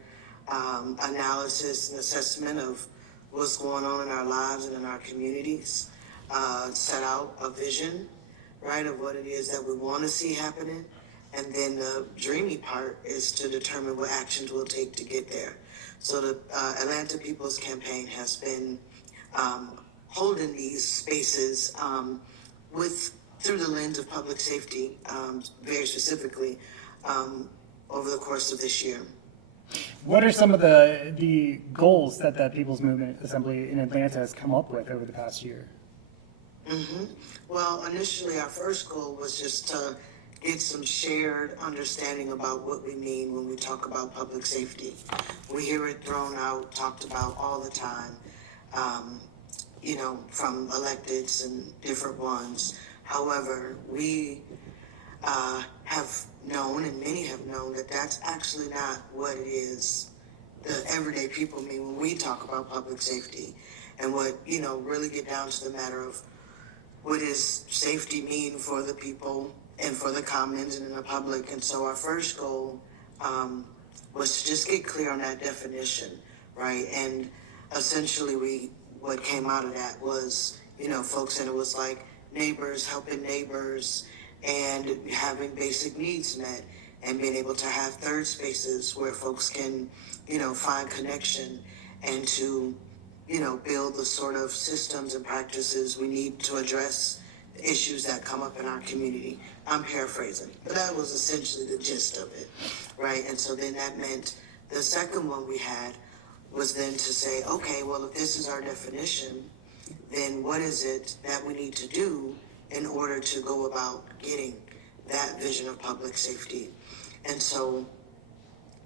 analysis and assessment of what's going on in our lives and in our communities, set out a vision, right, of what it is that we want to see happening, and then the dreamy part is to determine what actions we'll take to get there. So the Atlanta People's Campaign has been holding these spaces through the lens of public safety, very specifically, over the course of this year. What are some of the goals that the People's Movement Assembly in Atlanta has come up with over the past year? Mm-hmm. Well, initially our first goal was just to get some shared understanding about what we mean when we talk about public safety. We hear it thrown out, talked about all the time, from electeds and different ones. However, we have known, and many have known, that that's actually not what it is the everyday people mean when we talk about public safety, and what, really get down to the matter of what does safety mean for the people and for the commons and in the public. And so our first goal was to just get clear on that definition, right? And essentially what came out of that was, folks said it was like neighbors helping neighbors and having basic needs met, and being able to have third spaces where folks can, find connection and to, build the sort of systems and practices we need to address issues that come up in our community. I'm paraphrasing, but that was essentially the gist of it, right? And so then that meant the second one we had was then to say, okay, well, if this is our definition, then what is it that we need to do in order to go about getting that vision of public safety? And so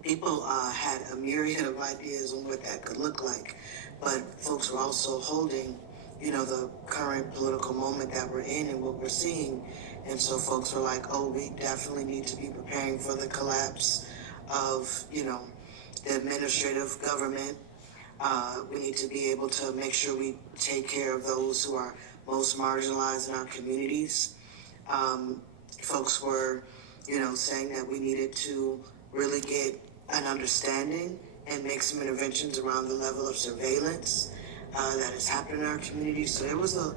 people had a myriad of ideas on what that could look like, but folks were also holding, the current political moment that we're in and what we're seeing. And so folks were like, oh, we definitely need to be preparing for the collapse of, the administrative government. We need to be able to make sure we take care of those who are most marginalized in our communities. Folks were, saying that we needed to really get an understanding and make some interventions around the level of surveillance that is happening in our community. So there was a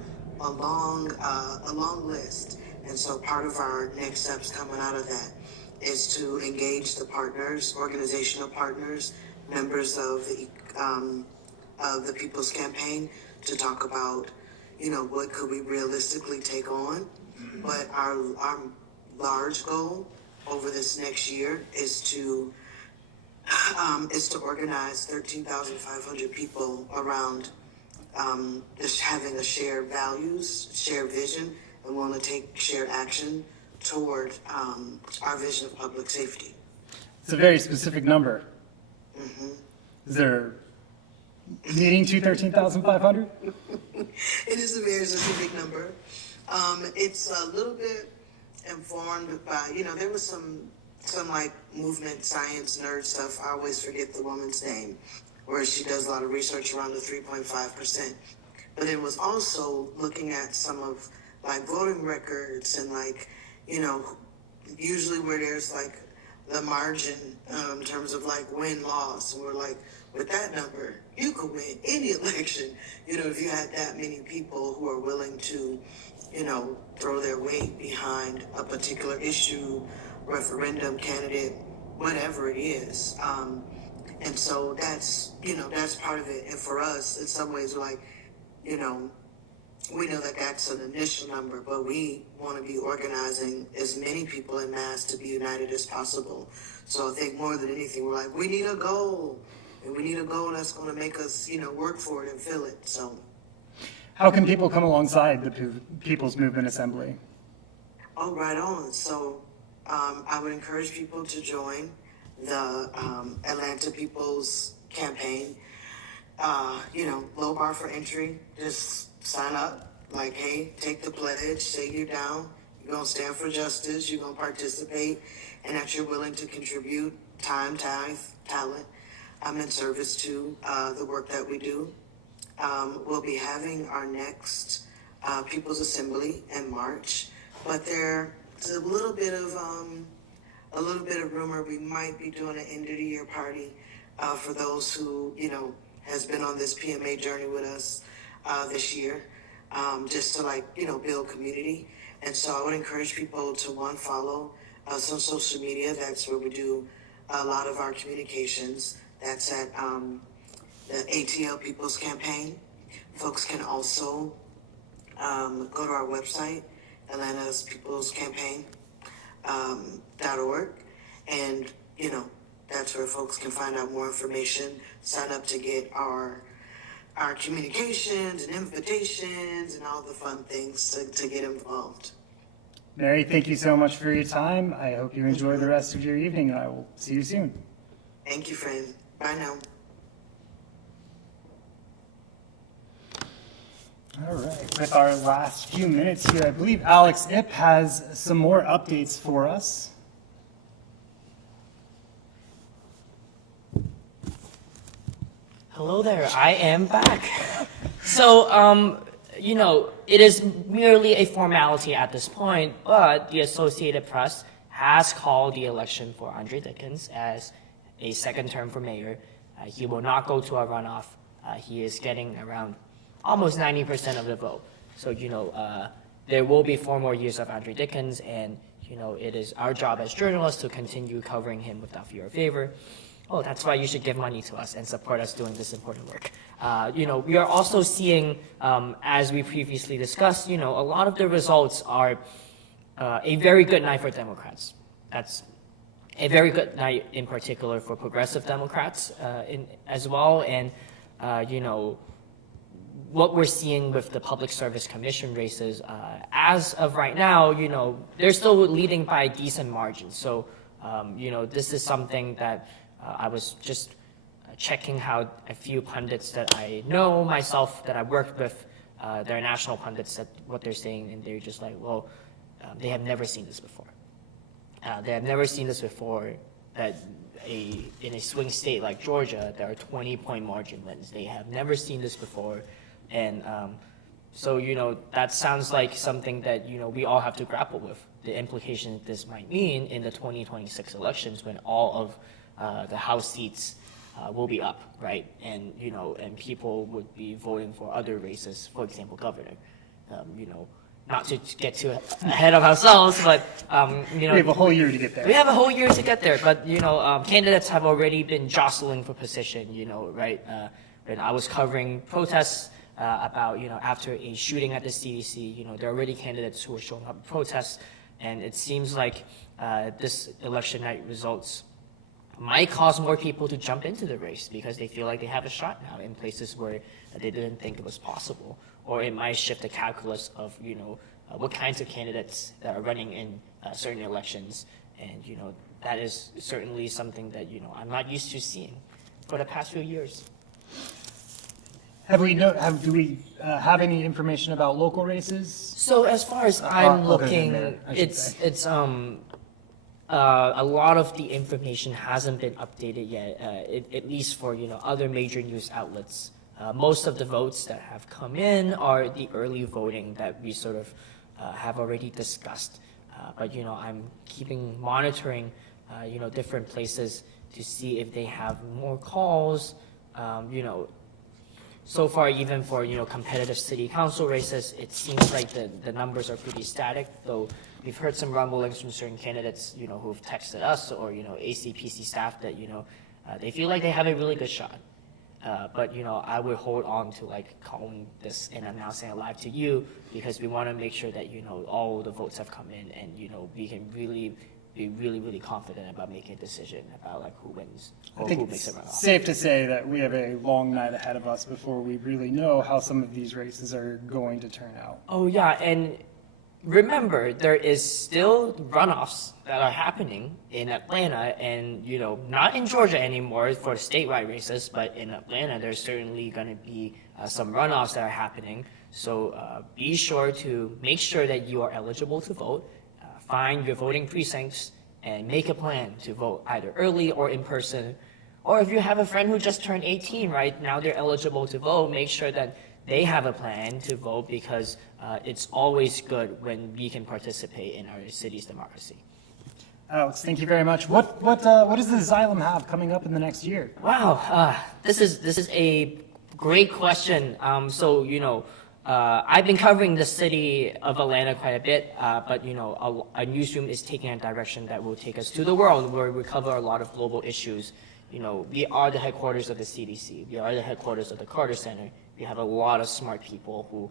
long list. And so part of our next steps coming out of that is to engage the partners, organizational partners, members of the People's Campaign, to talk about, what could we realistically take on. But our large goal over this next year is to organize 13,500 people around just having a shared values, shared vision, and want to take shared action toward our vision of public safety. It's a very specific number. Mm-hmm. Is there meeting to 13,500? It is a very specific number. It's a little bit informed by, there was some like movement science nerd stuff. I always forget the woman's name, where she does a lot of research around the 3.5%. But it was also looking at some of like voting records and like, usually where there's like the margin in terms of like win-loss. And we're like, with that number, you could win any election, if you had that many people who are willing to, throw their weight behind a particular issue, referendum candidate, whatever it is. And so that's part of it. And for us, in some ways, like, we know that that's an initial number, but we want to be organizing as many people in mass to be united as possible. So I think more than anything, we're like, we need a goal. And we need a goal that's going to make us, work for it and feel it. So, How can people come alongside the People's Movement Assembly? oh, right on. So, I would encourage people to join the Atlanta People's Campaign. Low bar for entry. Just sign up. Like, hey, take the pledge. Say you're down. You're going to stand for justice. You're going to participate. And that you're willing to contribute time, talent, in service to the work that we do. We'll be having our next People's Assembly in March. But there's a little bit of rumor we might be doing an end of the year party for those who, has been on this PMA journey with us this year, just to build community. And so I would encourage people to follow us on social media. That's where we do a lot of our communications. That's at the ATL People's Campaign. Folks can also go to our website, Atlanta's People's Campaign.org, and that's where folks can find out more information, sign up to get our communications and invitations and all the fun things to get involved. Mary, thank you so much for your time. I hope you enjoy the rest of your evening, and I will see you soon. Thank you, friend. Bye now. All right, with our last few minutes here, I believe Alex Ip has some more updates for us. Hello there, I am back. So, it is merely a formality at this point, but the Associated Press has called the election for Andre Dickens as a second term for mayor. He will not go to a runoff. He is getting around almost 90% of the vote. So, there will be 4 more years of Andre Dickens, and, it is our job as journalists to continue covering him without fear or favor. Oh, that's why you should give money to us and support us doing this important work. We are also seeing, as we previously discussed, a lot of the results are a very good night for Democrats. That's a very good night in particular for progressive Democrats as well. And, what we're seeing with the Public Service Commission races, as of right now, they're still leading by a decent margin. So, this is something that I was just checking how a few pundits that I know myself, that I worked with, they're national pundits, that what they're saying, and they're just like, well, they have never seen this before. They have never seen this before, that in a swing state like Georgia, there are 20-point margin wins. They have never seen this before. And so, that sounds like something that, we all have to grapple with, the implications this might mean in the 2026 elections when all of the House seats will be up, right? And, and people would be voting for other races, for example, governor. Not to get too ahead of ourselves, but, we have a whole year to get there. We have a whole year to get there, but, candidates have already been jostling for position, right? When I was covering protests about, after a shooting at the CDC, there are already candidates who are showing up at protests, and it seems like this election night results might cause more people to jump into the race because they feel like they have a shot now in places where they didn't think it was possible. Or it might shift the calculus of, what kinds of candidates that are running in certain elections. And, that is certainly something that, I'm not used to seeing for the past few years. Do we have any information about local races? So as far as I'm looking, a lot of the information hasn't been updated yet, at least for, other major news outlets. Most of the votes that have come in are the early voting that we sort of have already discussed. But, I'm monitoring, different places to see if they have more calls. So far, even for, competitive city council races, it seems like the numbers are pretty static, though we've heard some rumblings from certain candidates, who've texted us or, ACPC staff that, they feel like they have a really good shot. But, I would hold on to calling this and announcing it live to you because we want to make sure that, all the votes have come in and, we can really be really, really confident about making a decision about like who wins I or think who makes it's it runoff. safe to say that we have a long night ahead of us before we really know how some of these races are going to turn out. Oh yeah, and remember, there is still runoffs that are happening in Atlanta, and not in Georgia anymore for the statewide races, but in Atlanta, there's certainly going to be some runoffs that are happening. So be sure to make sure that you are eligible to vote, find your voting precincts, and make a plan to vote either early or in person. Or if you have a friend who just turned 18, right, now they're eligible to vote, make sure that they have a plan to vote, because it's always good when we can participate in our city's democracy. Alex, thank you very much. What does the Xylom have coming up in the next year? Wow, this is a great question. I've been covering the city of Atlanta quite a bit, but our newsroom is taking a direction that will take us to the world, where we cover a lot of global issues. We are the headquarters of the CDC. We are the headquarters of the Carter Center. We have a lot of smart people who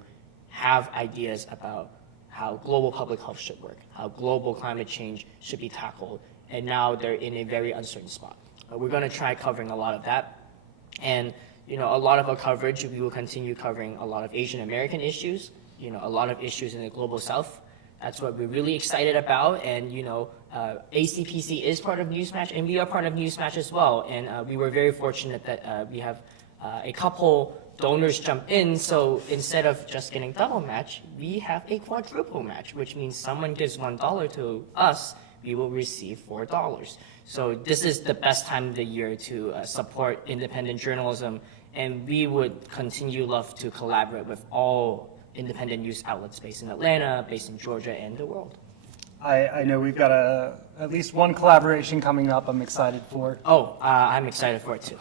have ideas about how global public health should work, how global climate change should be tackled, and now they're in a very uncertain spot. We're going to try covering a lot of that, and a lot of our coverage, we will continue covering a lot of Asian American issues, a lot of issues in the global South. That's what we're really excited about, and ACPC is part of Newsmatch, and we are part of Newsmatch as well, and we were very fortunate that we have a couple donors jump in, so instead of just getting double match, we have a quadruple match, which means someone gives $1 to us, we will receive $4. So this is the best time of the year to support independent journalism, and we would love to collaborate with all independent news outlets based in Atlanta, based in Georgia, and the world. I know we've got at least one collaboration coming up I'm excited for. Oh, I'm excited for it too.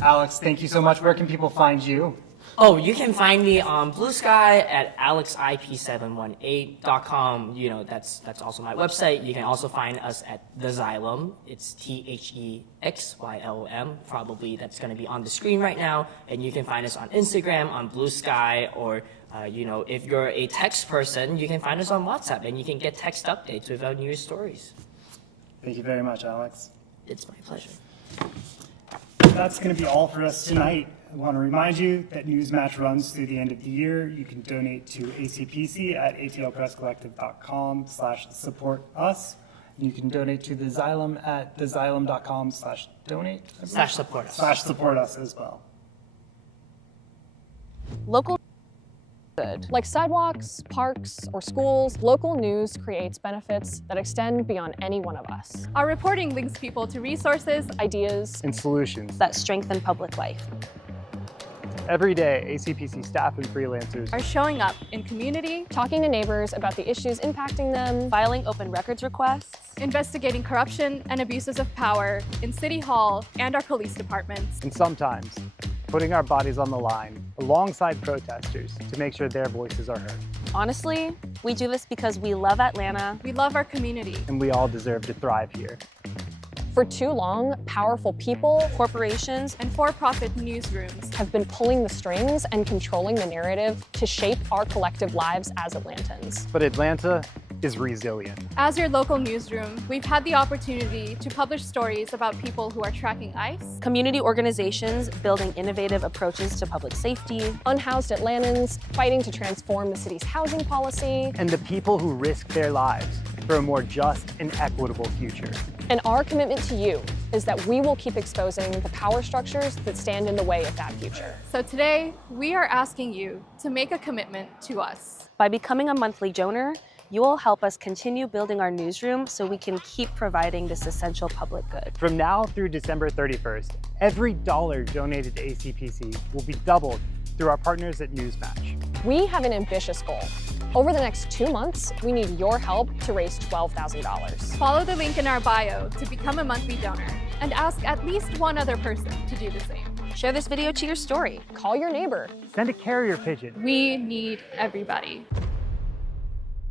Alex, thank you so much. Where can people find you? Oh, you can find me on Blue Sky at alexip718.com. That's also my website. You can also find us at the Xylom. It's THEXYLOM. Probably that's going to be on the screen right now. And you can find us on Instagram, on Blue Sky, or if you're a text person, you can find us on WhatsApp, and you can get text updates with our news stories. Thank you very much, Alex. It's my pleasure. That's going to be all for us tonight. I want to remind you that Newsmatch runs through the end of the year. You can donate to ACPC at atlpresscollective.com/support us. And you can donate to the Xylom at thexylom.com/donate. /support us. /support us as well. Local good. Like sidewalks, parks, or schools, local news creates benefits that extend beyond any one of us. Our reporting links people to resources, Ideas, And solutions. that strengthen public life. Every day, ACPC staff and freelancers are showing up in community, talking to neighbors about the issues impacting them, Filing open records requests, investigating corruption and abuses of power in City Hall and our police departments. and sometimes putting our bodies on the line alongside protesters to make sure their voices are heard. honestly, we do this because we love Atlanta. We love our community. And we all deserve to thrive here. For too long, powerful people Corporations And for-profit newsrooms. have been pulling the strings and controlling the narrative to shape our collective lives as Atlantans. But Atlanta is resilient. As your local newsroom, we've had the opportunity to publish stories about people who are tracking ICE, community organizations building innovative approaches to public safety, Unhoused Atlantans fighting to transform the city's housing policy, And the people who risk their lives for a more just and equitable future. and our commitment to you is that we will keep exposing the power structures that stand in the way of that future. So today, we are asking you to make a commitment to us. By becoming a monthly donor, you will help us continue building our newsroom so we can keep providing this essential public good. From now through December 31st, every dollar donated to ACPC will be doubled through our partners at Newsmatch. We have an ambitious goal. Over the next 2 months, we need your help to raise $12,000. Follow the link in our bio to become a monthly donor and ask at least one other person to do the same. Share this video to your story. Call your neighbor. Send a carrier pigeon. We need everybody.